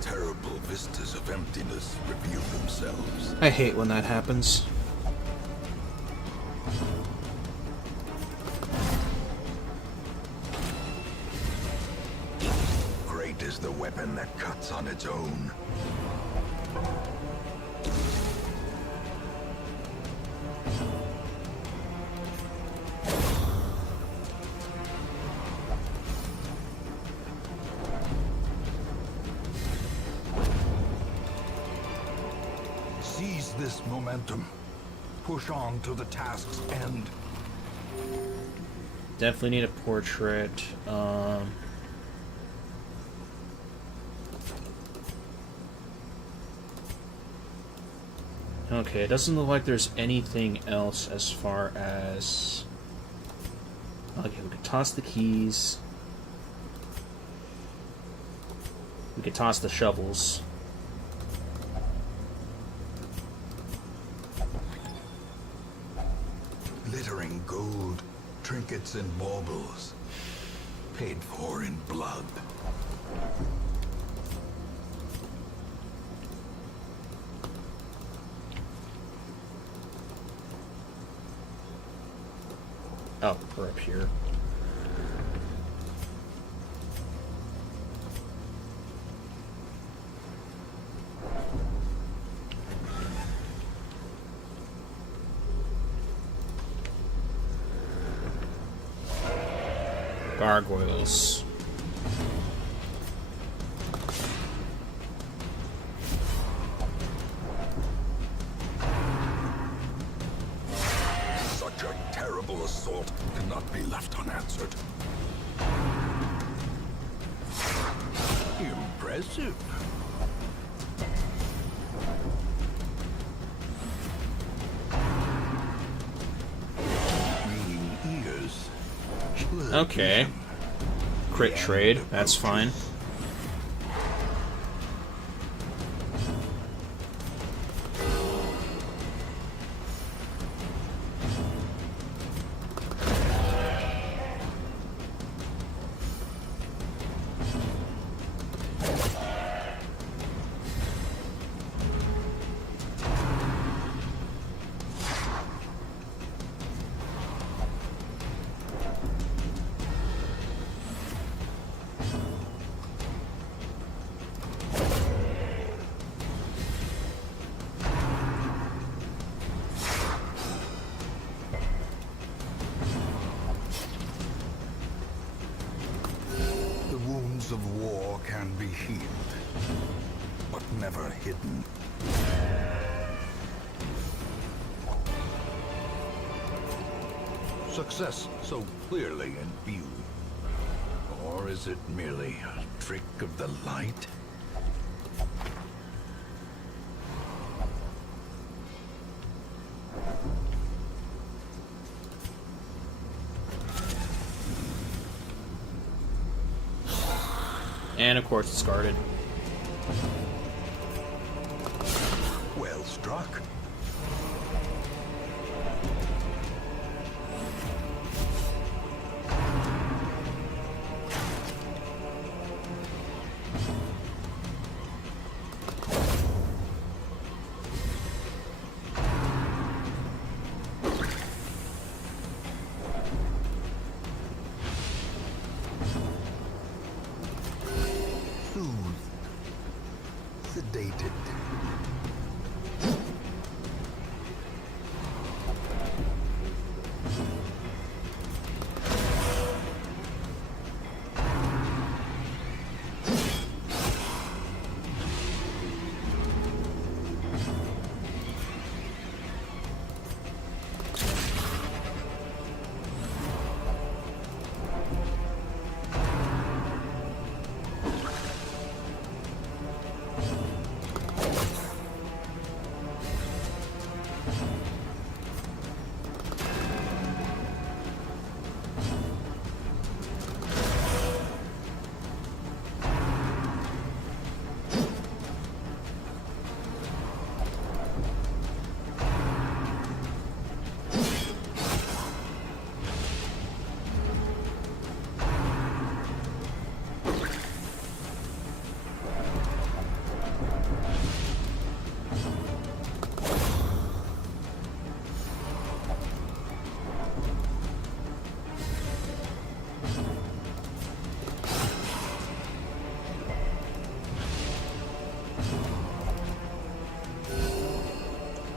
terrible vistas of emptiness reveal themselves. I hate when that happens. Great is the weapon that cuts on its own. Seize this momentum. Push on to the task's end. Definitely need a portrait. Okay, it doesn't look like there's anything else as far as... Okay, we could toss the keys. We could toss the shovels. Glittering gold, trinkets and baubles, paid for in blood. Oh, we're up here. Gargoyles. Such a terrible assault cannot be left unanswered. Impressive. Ringing ears. Okay. Crit trade, that's fine. The wounds of war can be healed, but never hidden. Success so clearly in view. Or is it merely a trick of the light? And of course it's guarded. Well struck. Soothed. Sedated.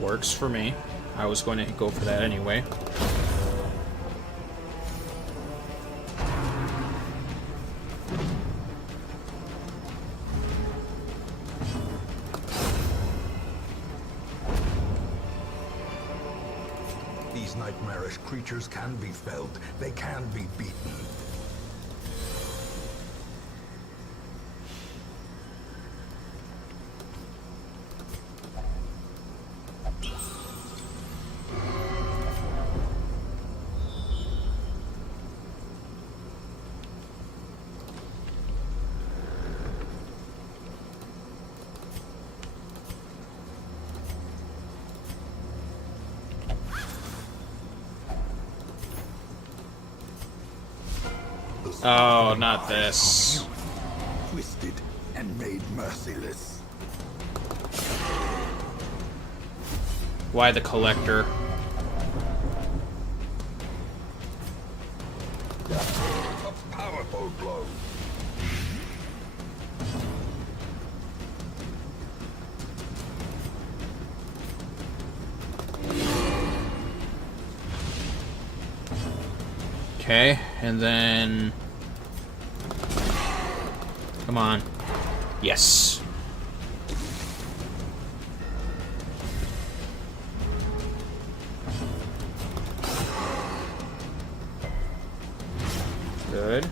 works for me. I was going to go for that anyway. These nightmarish creatures can be felled. They can be beaten. Oh, not this. Twisted and made merciless. Why the collector? A powerful blow. Okay, and then... Come on. Yes. Good.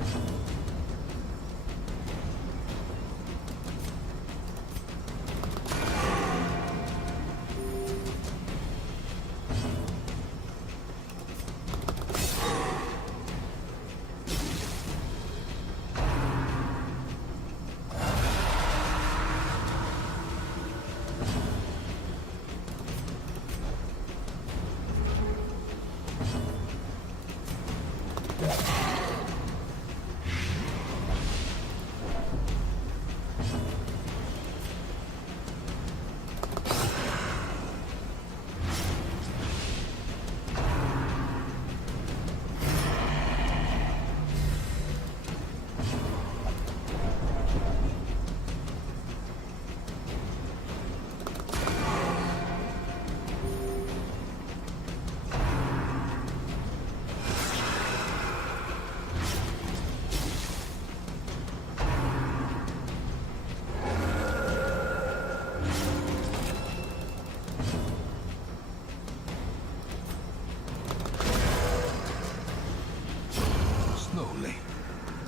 Slowly,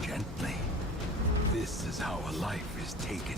gently. This is how a life is taken.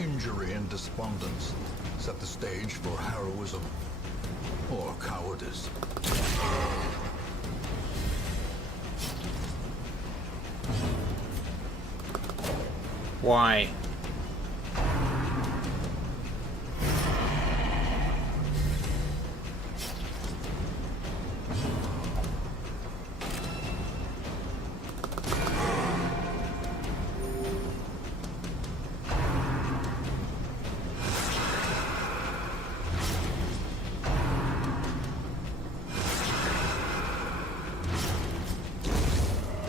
Injury and despondence set the stage for heroism or cowardice. Why?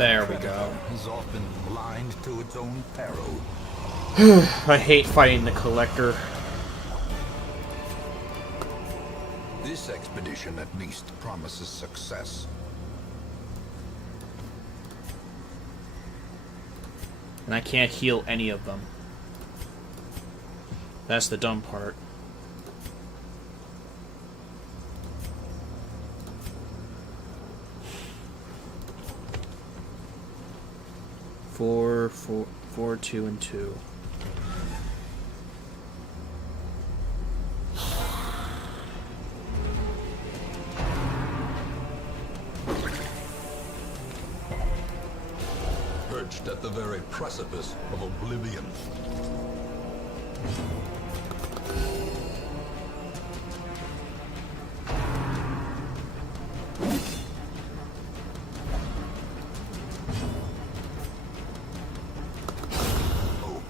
There we go. Is often blind to its own peril. I hate fighting the Collector. This expedition at least promises success. And I can't heal any of them. That's the dumb part. Four, 2, and 2. Perched at the very precipice of oblivion.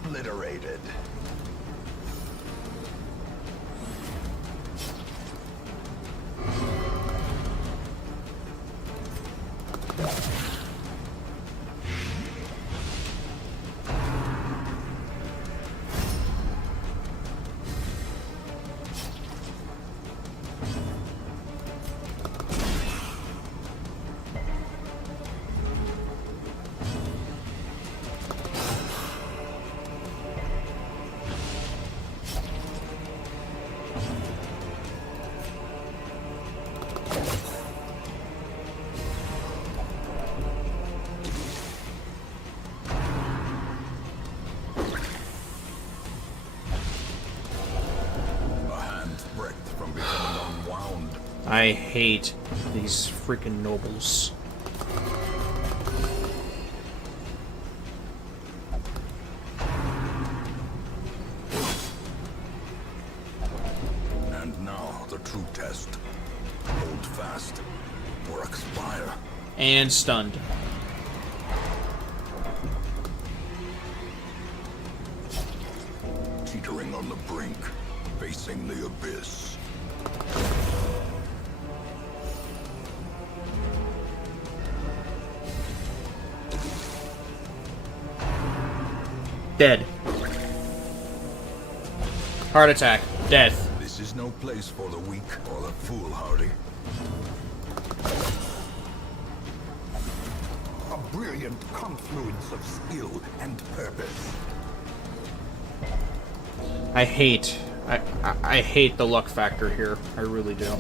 Obliterated. I hate these freaking nobles. And now the true test. Hold fast or expire. And stunned. Teetering on the brink, facing the abyss. Dead. Heart attack. Death. This is no place for the weak or the foolhardy. A brilliant confluence of skill and purpose. I hate the luck factor here. I really do.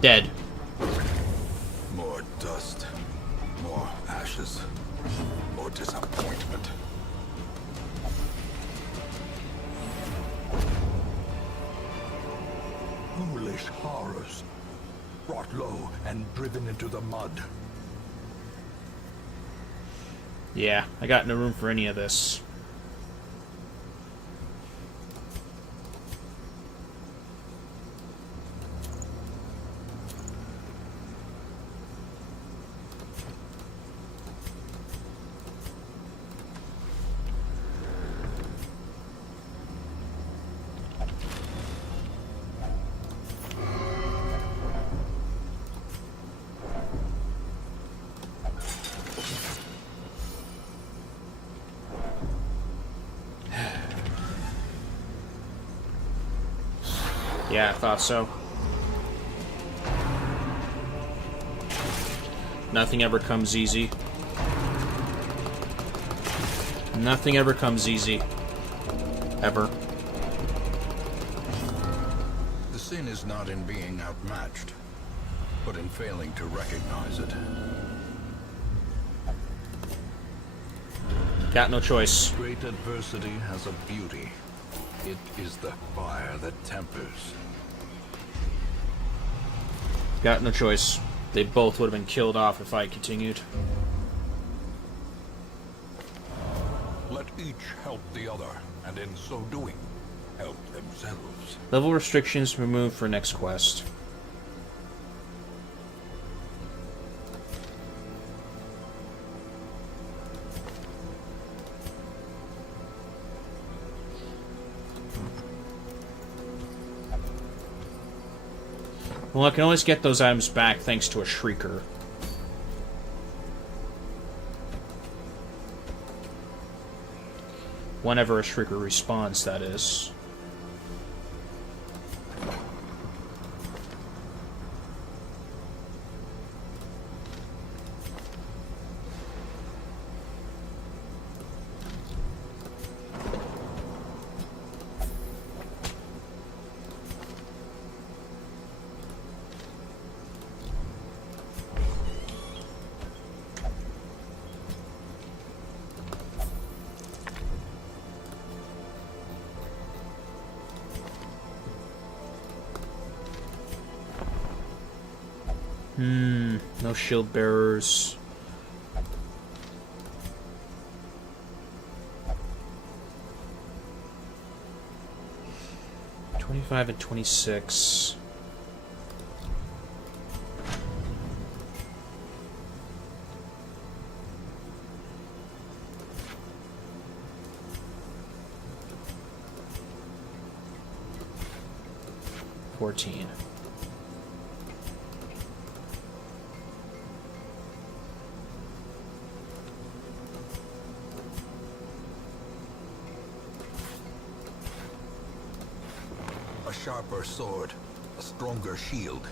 Dead. More dust, more ashes, more disappointment. Foolish horrors, brought low and driven into the mud. Yeah, I got no room for any of this. Yeah, I thought so. Nothing ever comes easy. Nothing ever comes easy. Ever. The sin is not in being outmatched, but in failing to recognize it. Got no choice. Great adversity has a beauty. It is the fire that tempers. Got no choice. They both would have been killed off if I continued. Let each help the other, and in so doing, help themselves. Level restrictions removed for next quest. Well, I can always get those items back thanks to a Shrieker. Whenever a Shrieker respawns, that is. No shield bearers. $25 and $26. $14. Sharper sword, a stronger shield,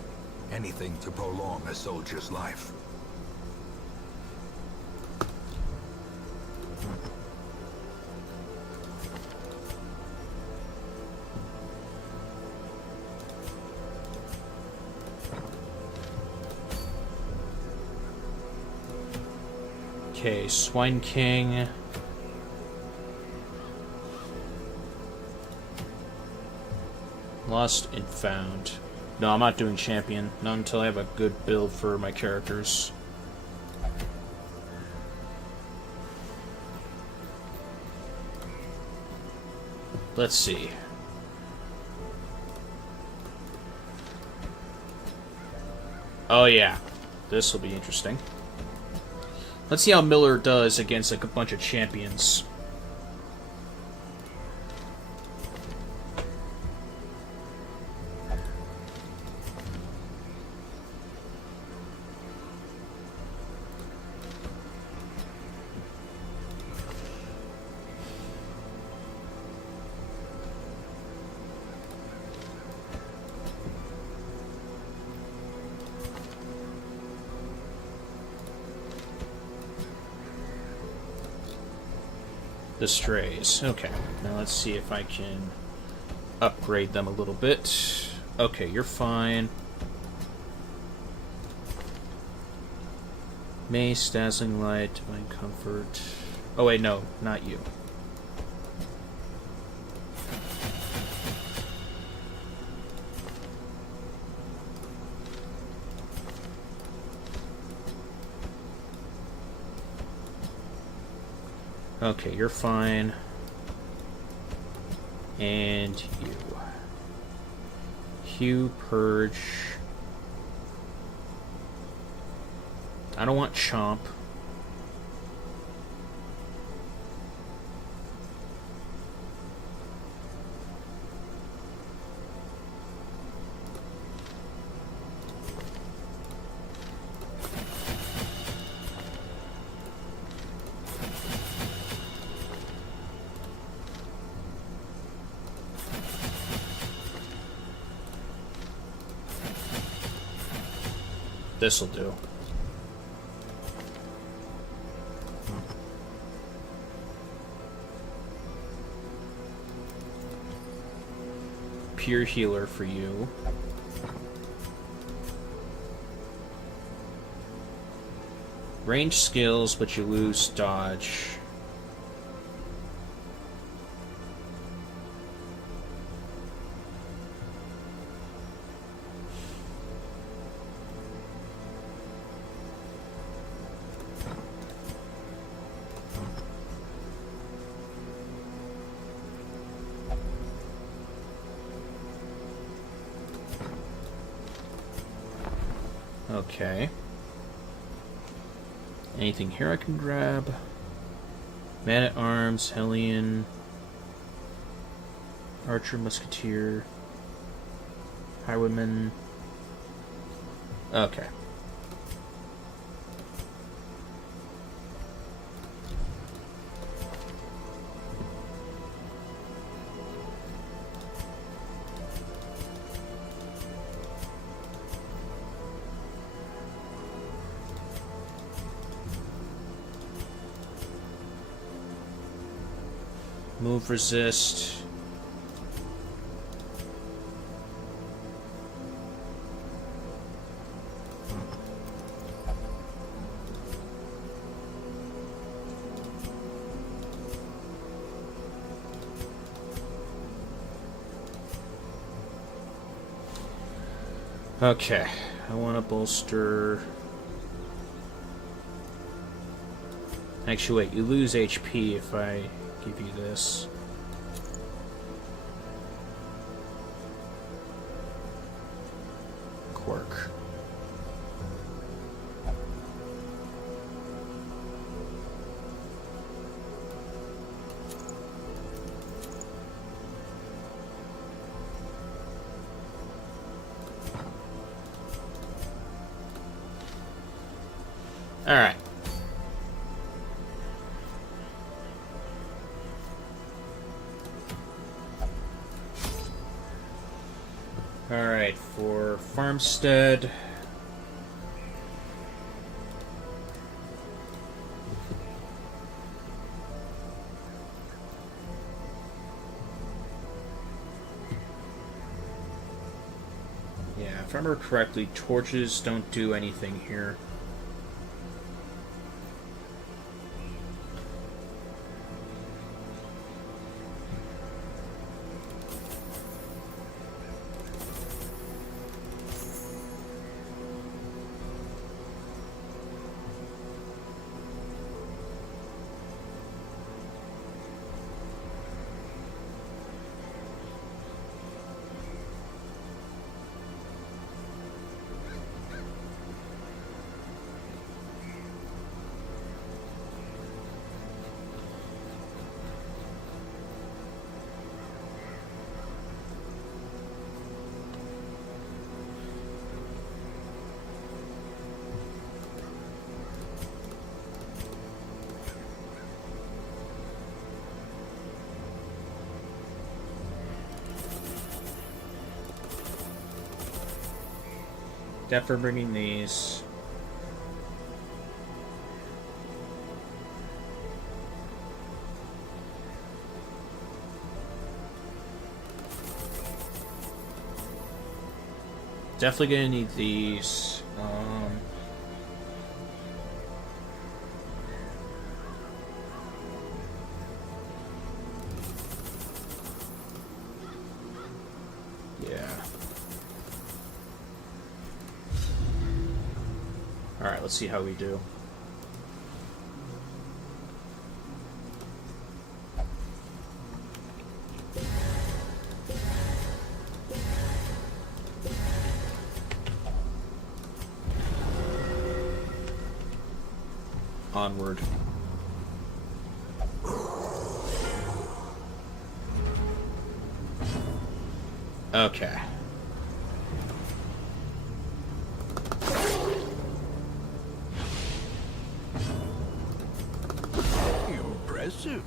anything to prolong a soldier's life. Okay, Swine King. Lost and found. No, I'm not doing champion. Not until I have a good build for my characters. Let's see. Oh yeah, this will be interesting. Let's see how Miller does against like a bunch of champions. The strays. Okay, now let's see if I can upgrade them a little bit. Okay, you're fine. Mace, Dazzling Light, Divine Comfort. Oh wait, no, not you. Okay, you're fine. And you. Hue, Purge. I don't want Chomp. This'll do. Pure healer for you. Range skills, but you lose dodge. Okay. Anything here I can grab? Man-at-Arms, Hellion, Archer, Musketeer, Highwayman. Okay. Move resist. Okay, I want to bolster. Actually, wait, you lose HP if I give you this. Quirk. All right. All right, for Farmstead. Yeah, if I remember correctly, torches don't do anything here. Definitely bringing these. Definitely gonna need these. Yeah. Alright, let's see how we do. Onward. Okay. Impressive.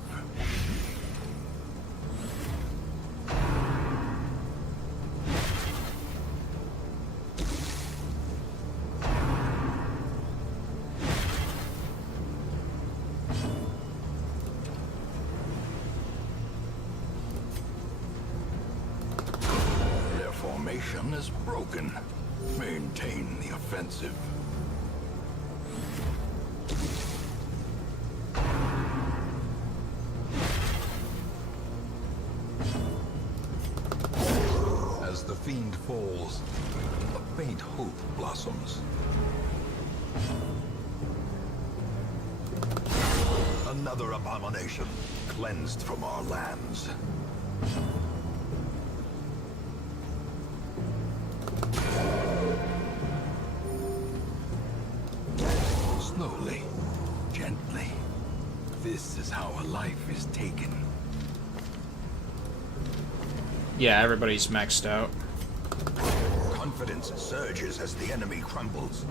Their formation is broken. Maintain the offensive. As the fiend falls, a faint hope blossoms. Another abomination cleansed from our lands. Slowly, gently. This is how a life is taken. Yeah, everybody's maxed out. confidence surges as the enemy crumbles.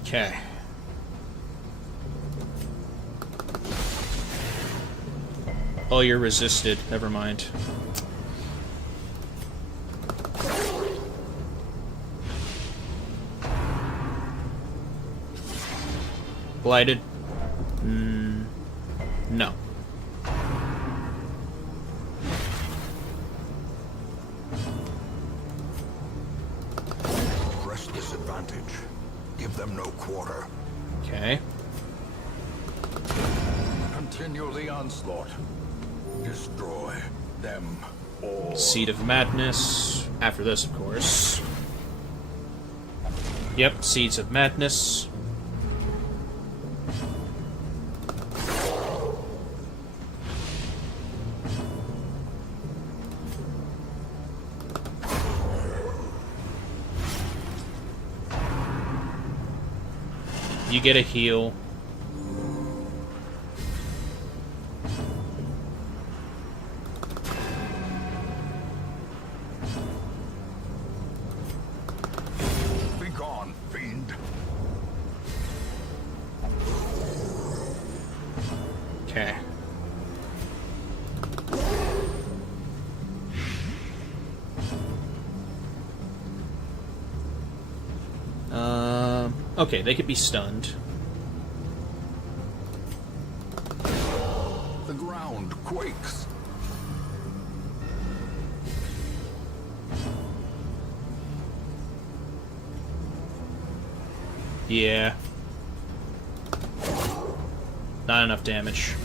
Okay. Oh, you're resisted. Never mind. Blighted? No. Press this advantage. Give them no quarter. Okay. Continue the onslaught. Destroy them all. Seed of Madness. After this, of course. Yep, Seeds of Madness. You get a heal. Be gone, fiend. Okay. Okay, they could be stunned. The ground quakes. Yeah. Not enough damage.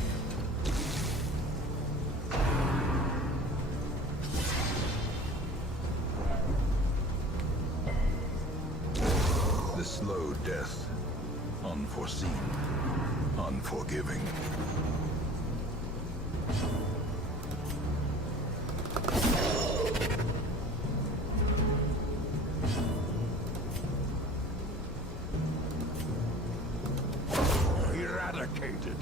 The slow death. Unforeseen. Unforgiving. Eradicated.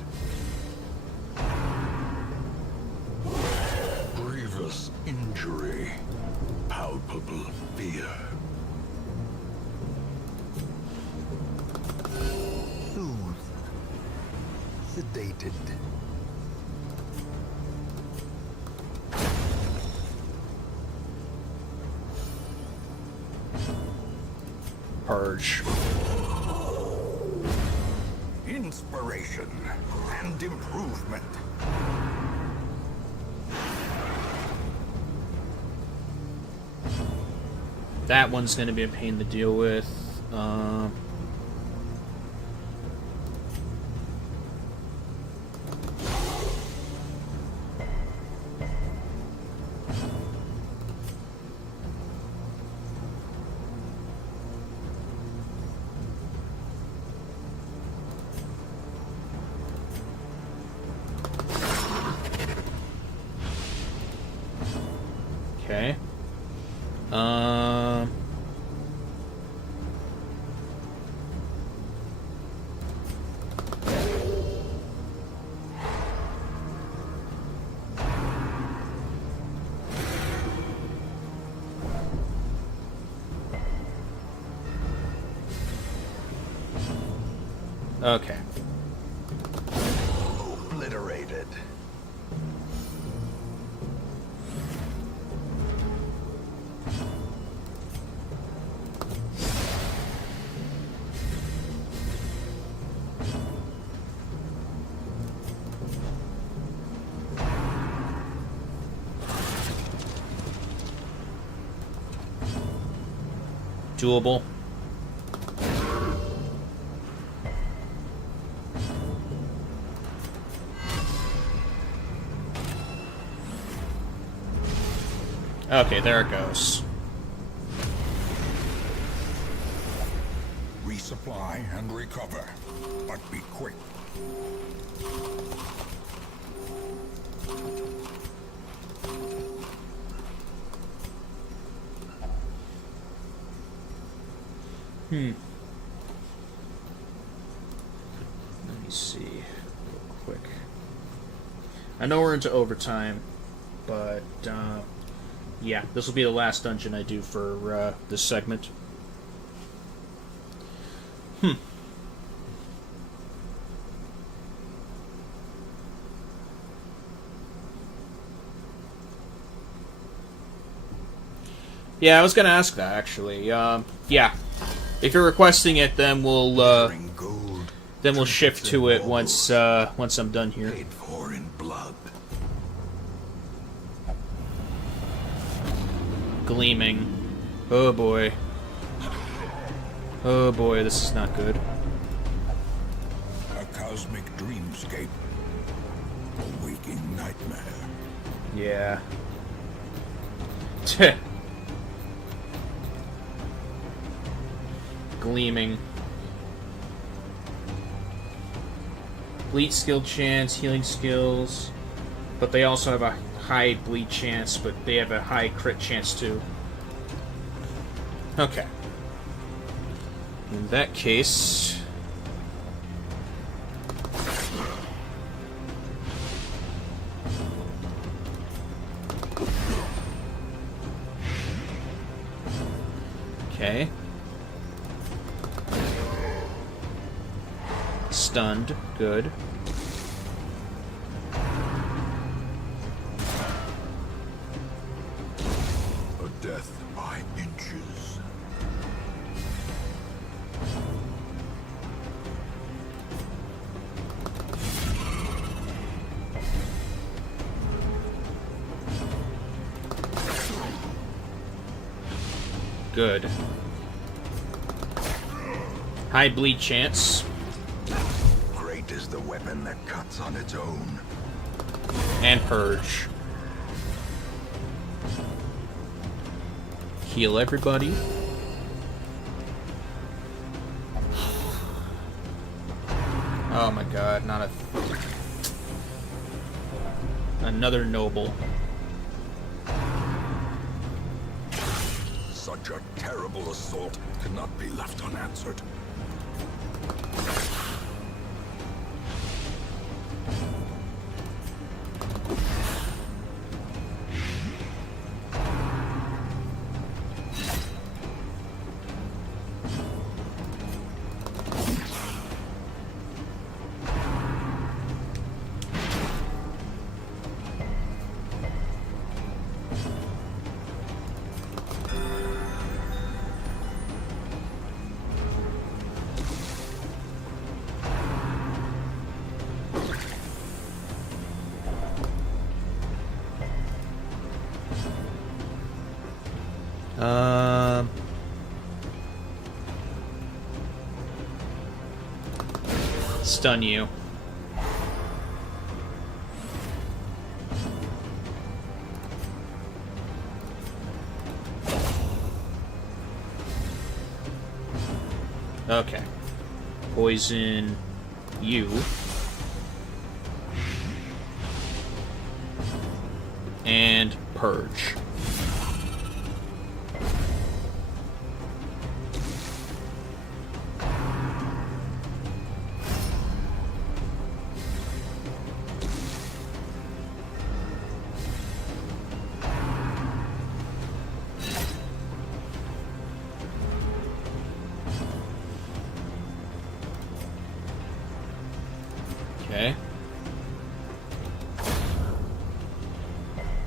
Grievous injury. Palpable fear. Soothed. Sedated. Purge. Inspiration and improvement. That one's going to be a pain to deal with. Okay. Okay. Obliterated. Doable. Okay, there it goes. Resupply and recover, but be quick. Let me see. I know we're into overtime, but yeah, this will be the last dungeon I do for this segment. Yeah, I was gonna ask that actually. Yeah, if you're requesting it, then we'll shift to it once I'm done here. Paid for in blood. Gleaming. Oh boy. Oh boy, this is not good. A cosmic dreamscape. A waking nightmare. Yeah. Gleaming. Bleed skill chance, healing skills, but they also have a high bleed chance, but they have a high crit chance too. Okay. In that case... Okay. Stunned. Good. A death by inches. Good. High bleed chance. Great is the weapon that cuts on its own. And purge. Heal everybody. Oh my god, not a... Another noble. Such a terrible assault cannot be left unanswered. Stun you. Okay. Poison you. And purge. Okay.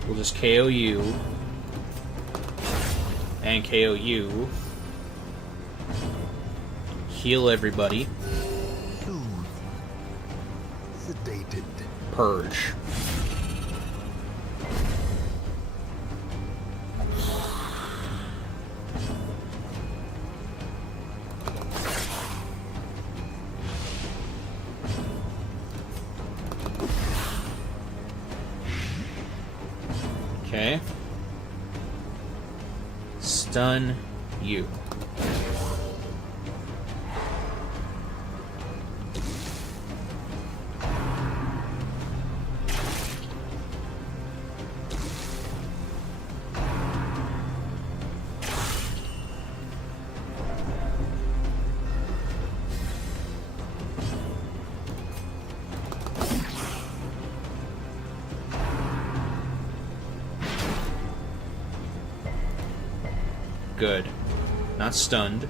We'll just KO you. And KO you. Heal everybody. Soothe. Sedated. Purge. Okay. Stun you. Good. Not stunned.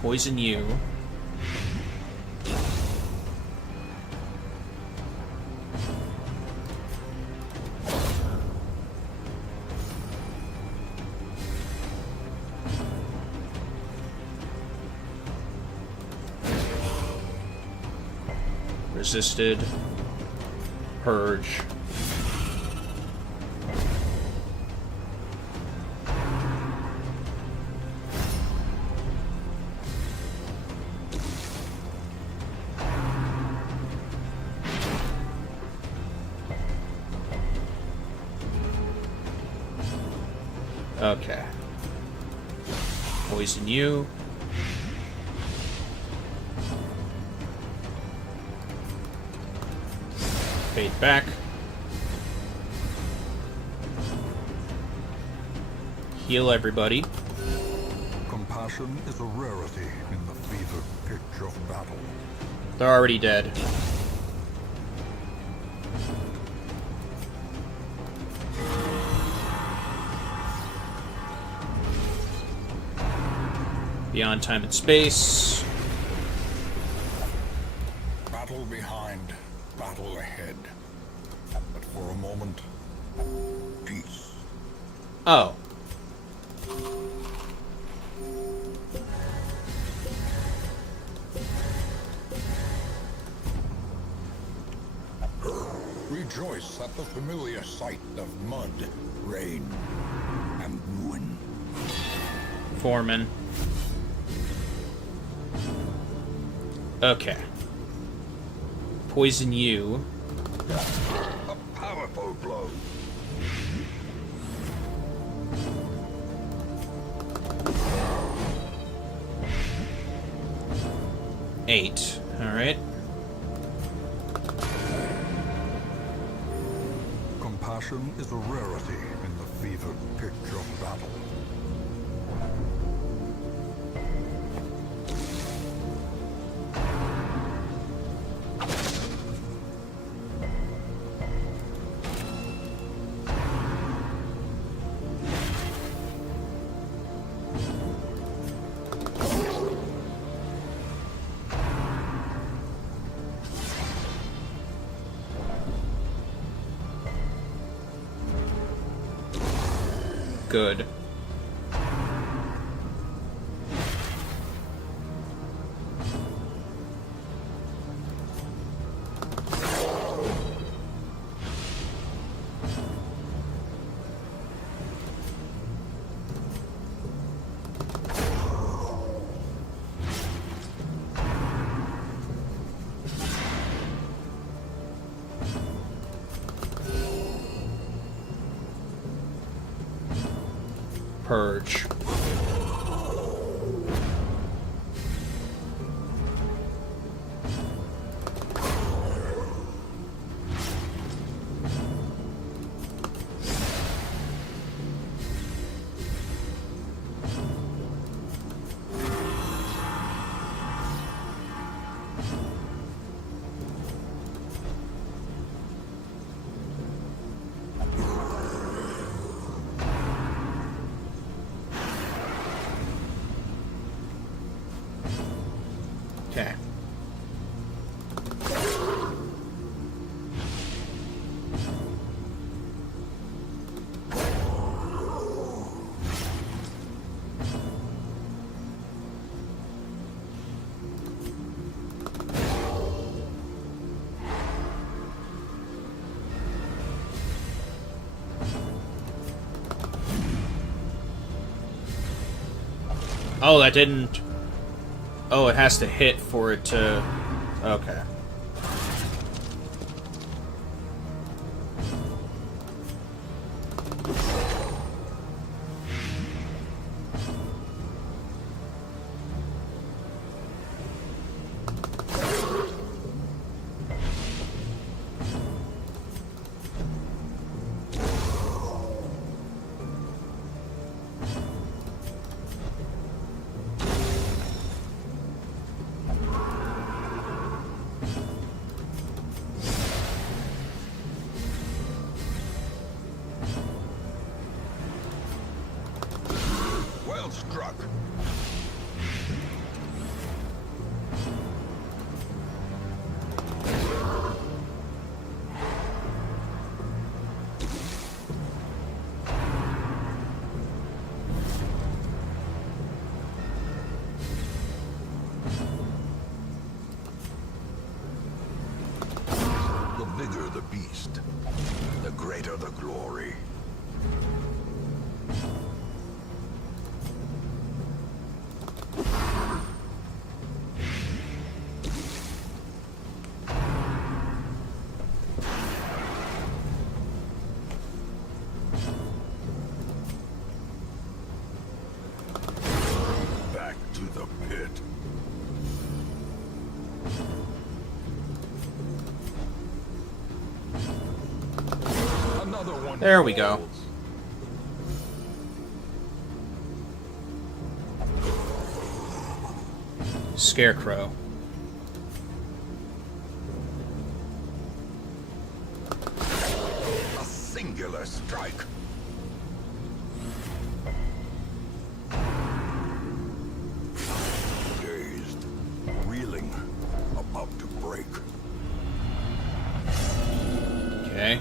Poison you. Resisted. Purge. Okay. Poison you. Fade back. Heal everybody. Compassion is a rarity in the fevered pitch of battle. They're already dead. Beyond time and space. Battle behind, battle ahead. But for a moment, peace. Oh. Rejoice at the familiar sight of mud, rain, and ruin. Foreman. Okay. Poison you. A powerful blow. Eight. Alright. Compassion is a rarity in the fevered pitch of battle. Good. Purge. Okay. Oh, that didn't... Oh, it has to hit for it to... Okay. bigger the beast, the greater the glory. Back to the pit. Another one. There we go. Scarecrow. A singular strike. Dazed, reeling, about to break. Okay.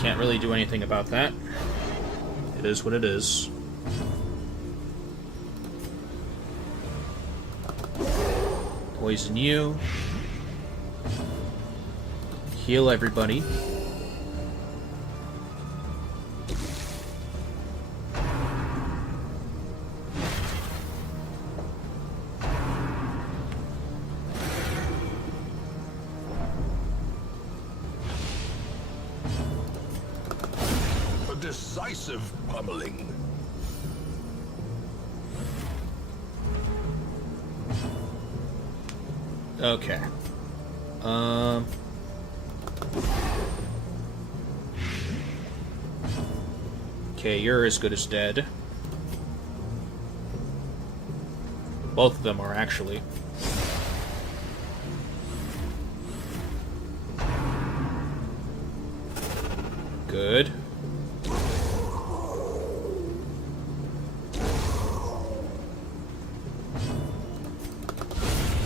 Can't really do anything about that. It is what it is. Poison you. Heal everybody. A decisive pummeling. Okay. Okay, you're as good as dead. Both of them are, actually. Good.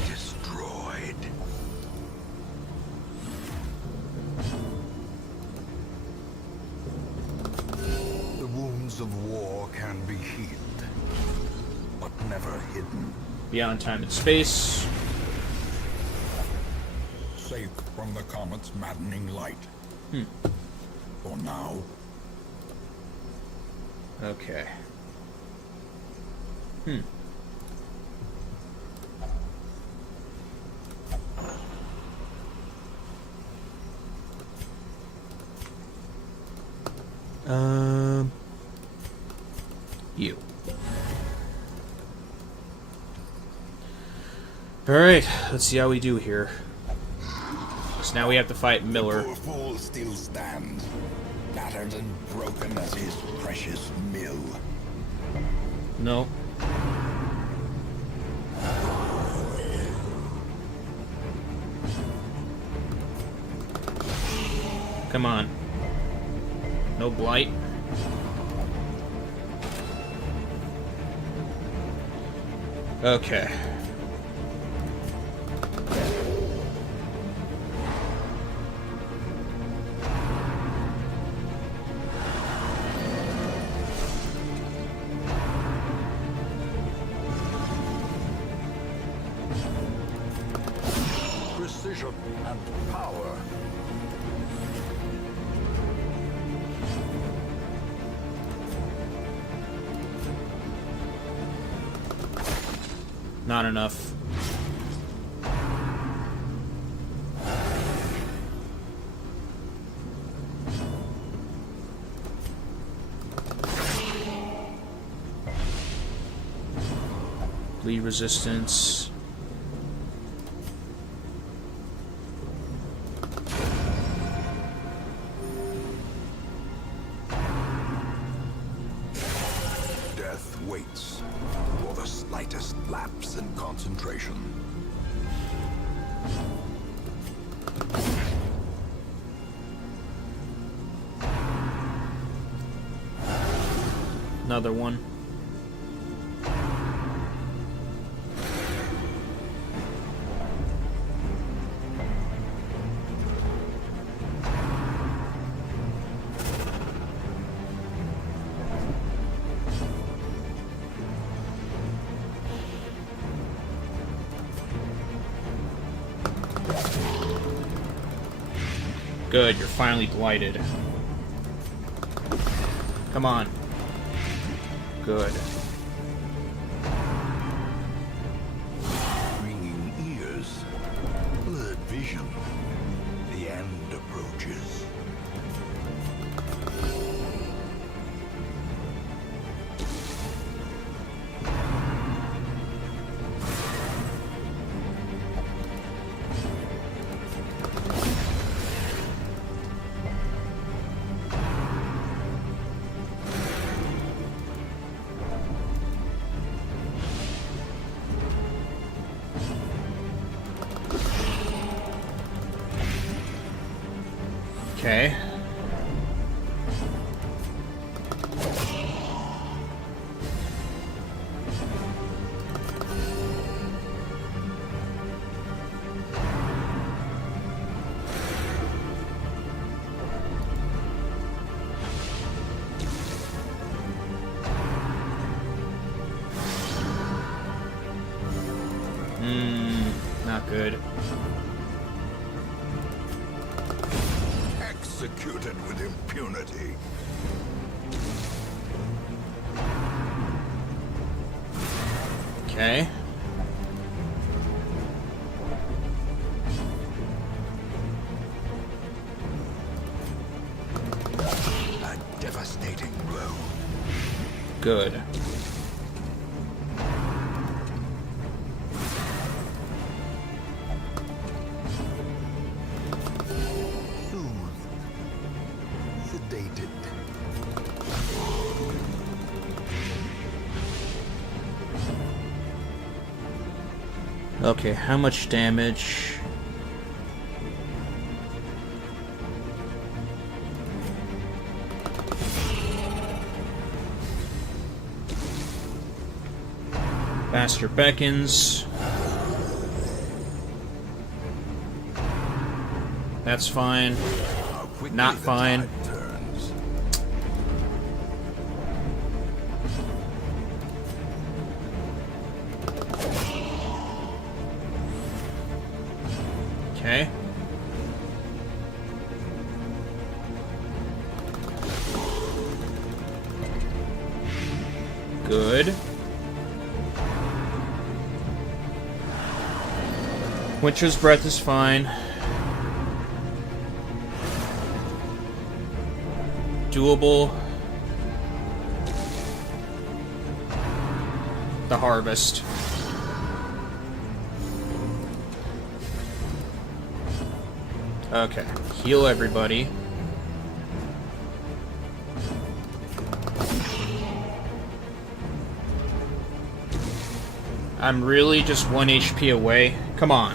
Destroyed. The wounds of war can be healed, but never hidden. Beyond time and space. Safe from the comet's maddening light. For now. Okay. You. Alright, let's see how we do here. So now we have to fight Miller. The poor fool still stands, battered and broken as his precious mill. No. Come on. No blight. Okay. Precision and power. Not enough. Bleed resistance. Death waits for the slightest lapse in concentration. Another one. Good, you're finally blighted. Come on. Good. Ringing ears, blurred vision. The end approaches. Okay. Not good. Executed with impunity. Okay. A devastating blow. Good. Soothed. Sedated. Okay, how much damage? Master beckons. That's fine. How quickly Not the fine. tide turns. Okay. Good. Winter's Breath is fine. Doable. The Harvest. Okay. Heal everybody. I'm really just 1 HP away. Come on.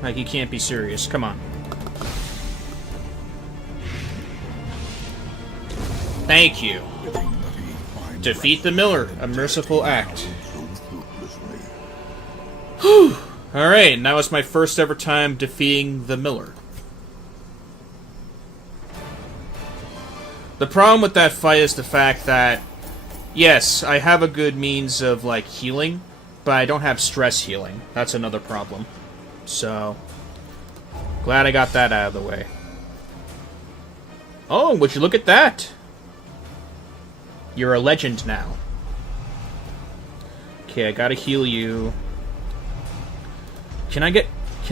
Like, you can't be serious. Come on. Thank you. Defeat the Miller. A merciful act. Whew. Alright, now it's my first ever time defeating the Miller. The problem with that fight is the fact that, yes, I have a good means of, like, healing, but I don't have stress healing. That's another problem. So, glad I got that out of the way. Oh, would you look at that? You're a legend now. Okay, I gotta heal you. Can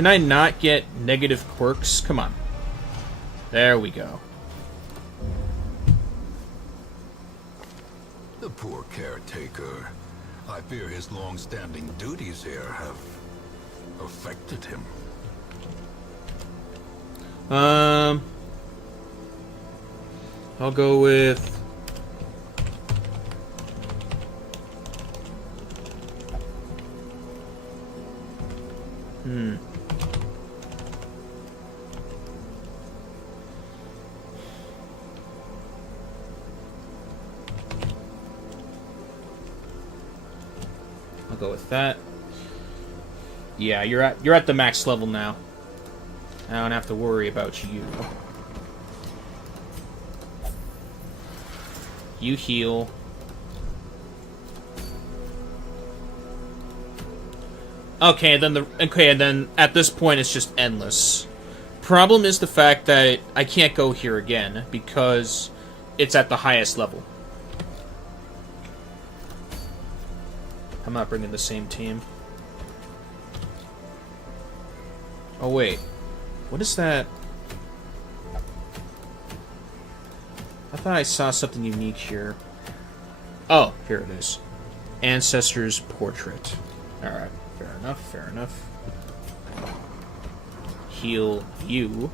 I not get negative quirks? Come on. There we go. The poor caretaker. I fear his long-standing duties here have affected him. I'll go with... I'll go with that. Yeah, you're at the max level now. I don't have to worry about you. You heal. Okay, and then at this point it's just endless. Problem is the fact that I can't go here again because it's at the highest level. I'm not bringing the same team. Oh wait, what is that? I thought I saw something unique here. Oh, here it is. Ancestor's Portrait. Alright, fair enough, fair enough. Heal you.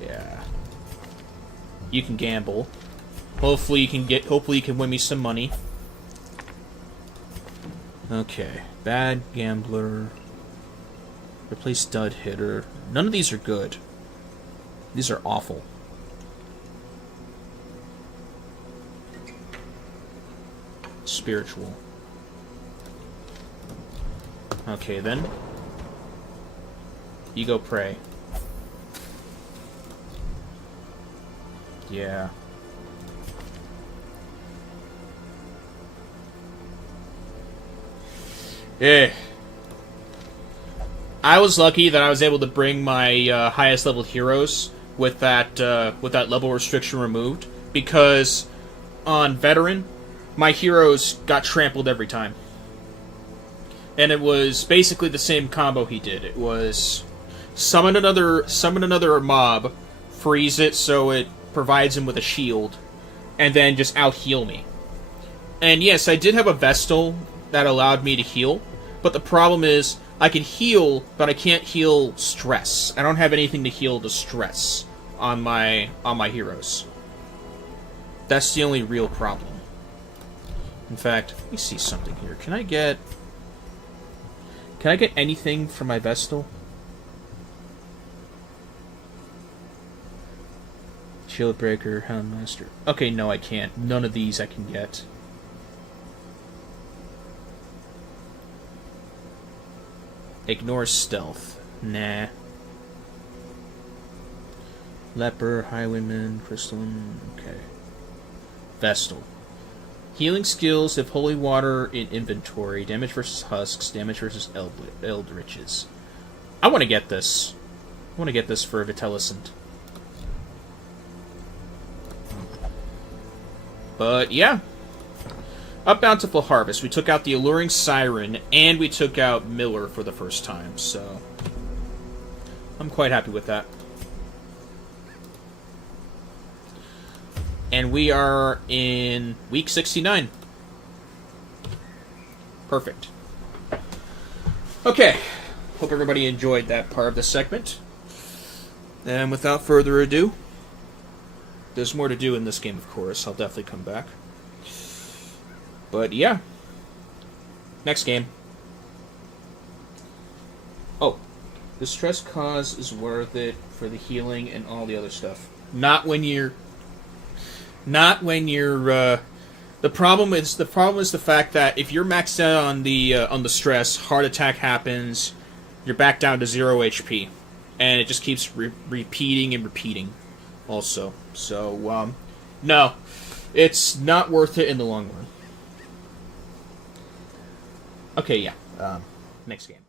Yeah. You can gamble. Hopefully you can win me some money. Okay. Bad Gambler. Replace Stud Hitter. None of these are good. These are awful. Spiritual. Okay, then. You go pray. Yeah. Eh. I was lucky that I was able to bring my highest level heroes with that level restriction removed, because on Veteran, my heroes got trampled every time. And it was basically the same combo he did. It was summon another mob, freeze it so it provides him with a shield, and then just out-heal me. And yes, I did have a Vestal that allowed me to heal, but the problem is, I can heal, but I can't heal stress. I don't have anything to heal the stress on my heroes. That's the only real problem. In fact, let me see something here. Can I get anything from my Vestal? Shieldbreaker, Houndmaster. Okay, no, I can't. None of these I can get. Ignore stealth. Nah. Leper, Highwayman, Crystalline. Okay. Vestal. Healing skills if Holy Water in inventory. Damage versus Husks. Damage versus Eldritches. I want to get this. I want to get this for Vitellicent. But, yeah. Up Bountiful Harvest. We took out the Alluring Siren, and we took out Miller for the first time, so I'm quite happy with that. And we are in week 69. Perfect. Okay. Hope everybody enjoyed that part of the segment. And without further ado, there's more to do in this game, of course. I'll definitely come back. But yeah. Next game. Oh. The stress cause is worth it for the healing and all the other stuff. Not when you're... the problem is the fact that if you're maxed out on the stress, heart attack happens, you're back down to 0 HP. And it just keeps repeating and repeating also. So, no. It's not worth it in the long run. Okay, yeah. Next game.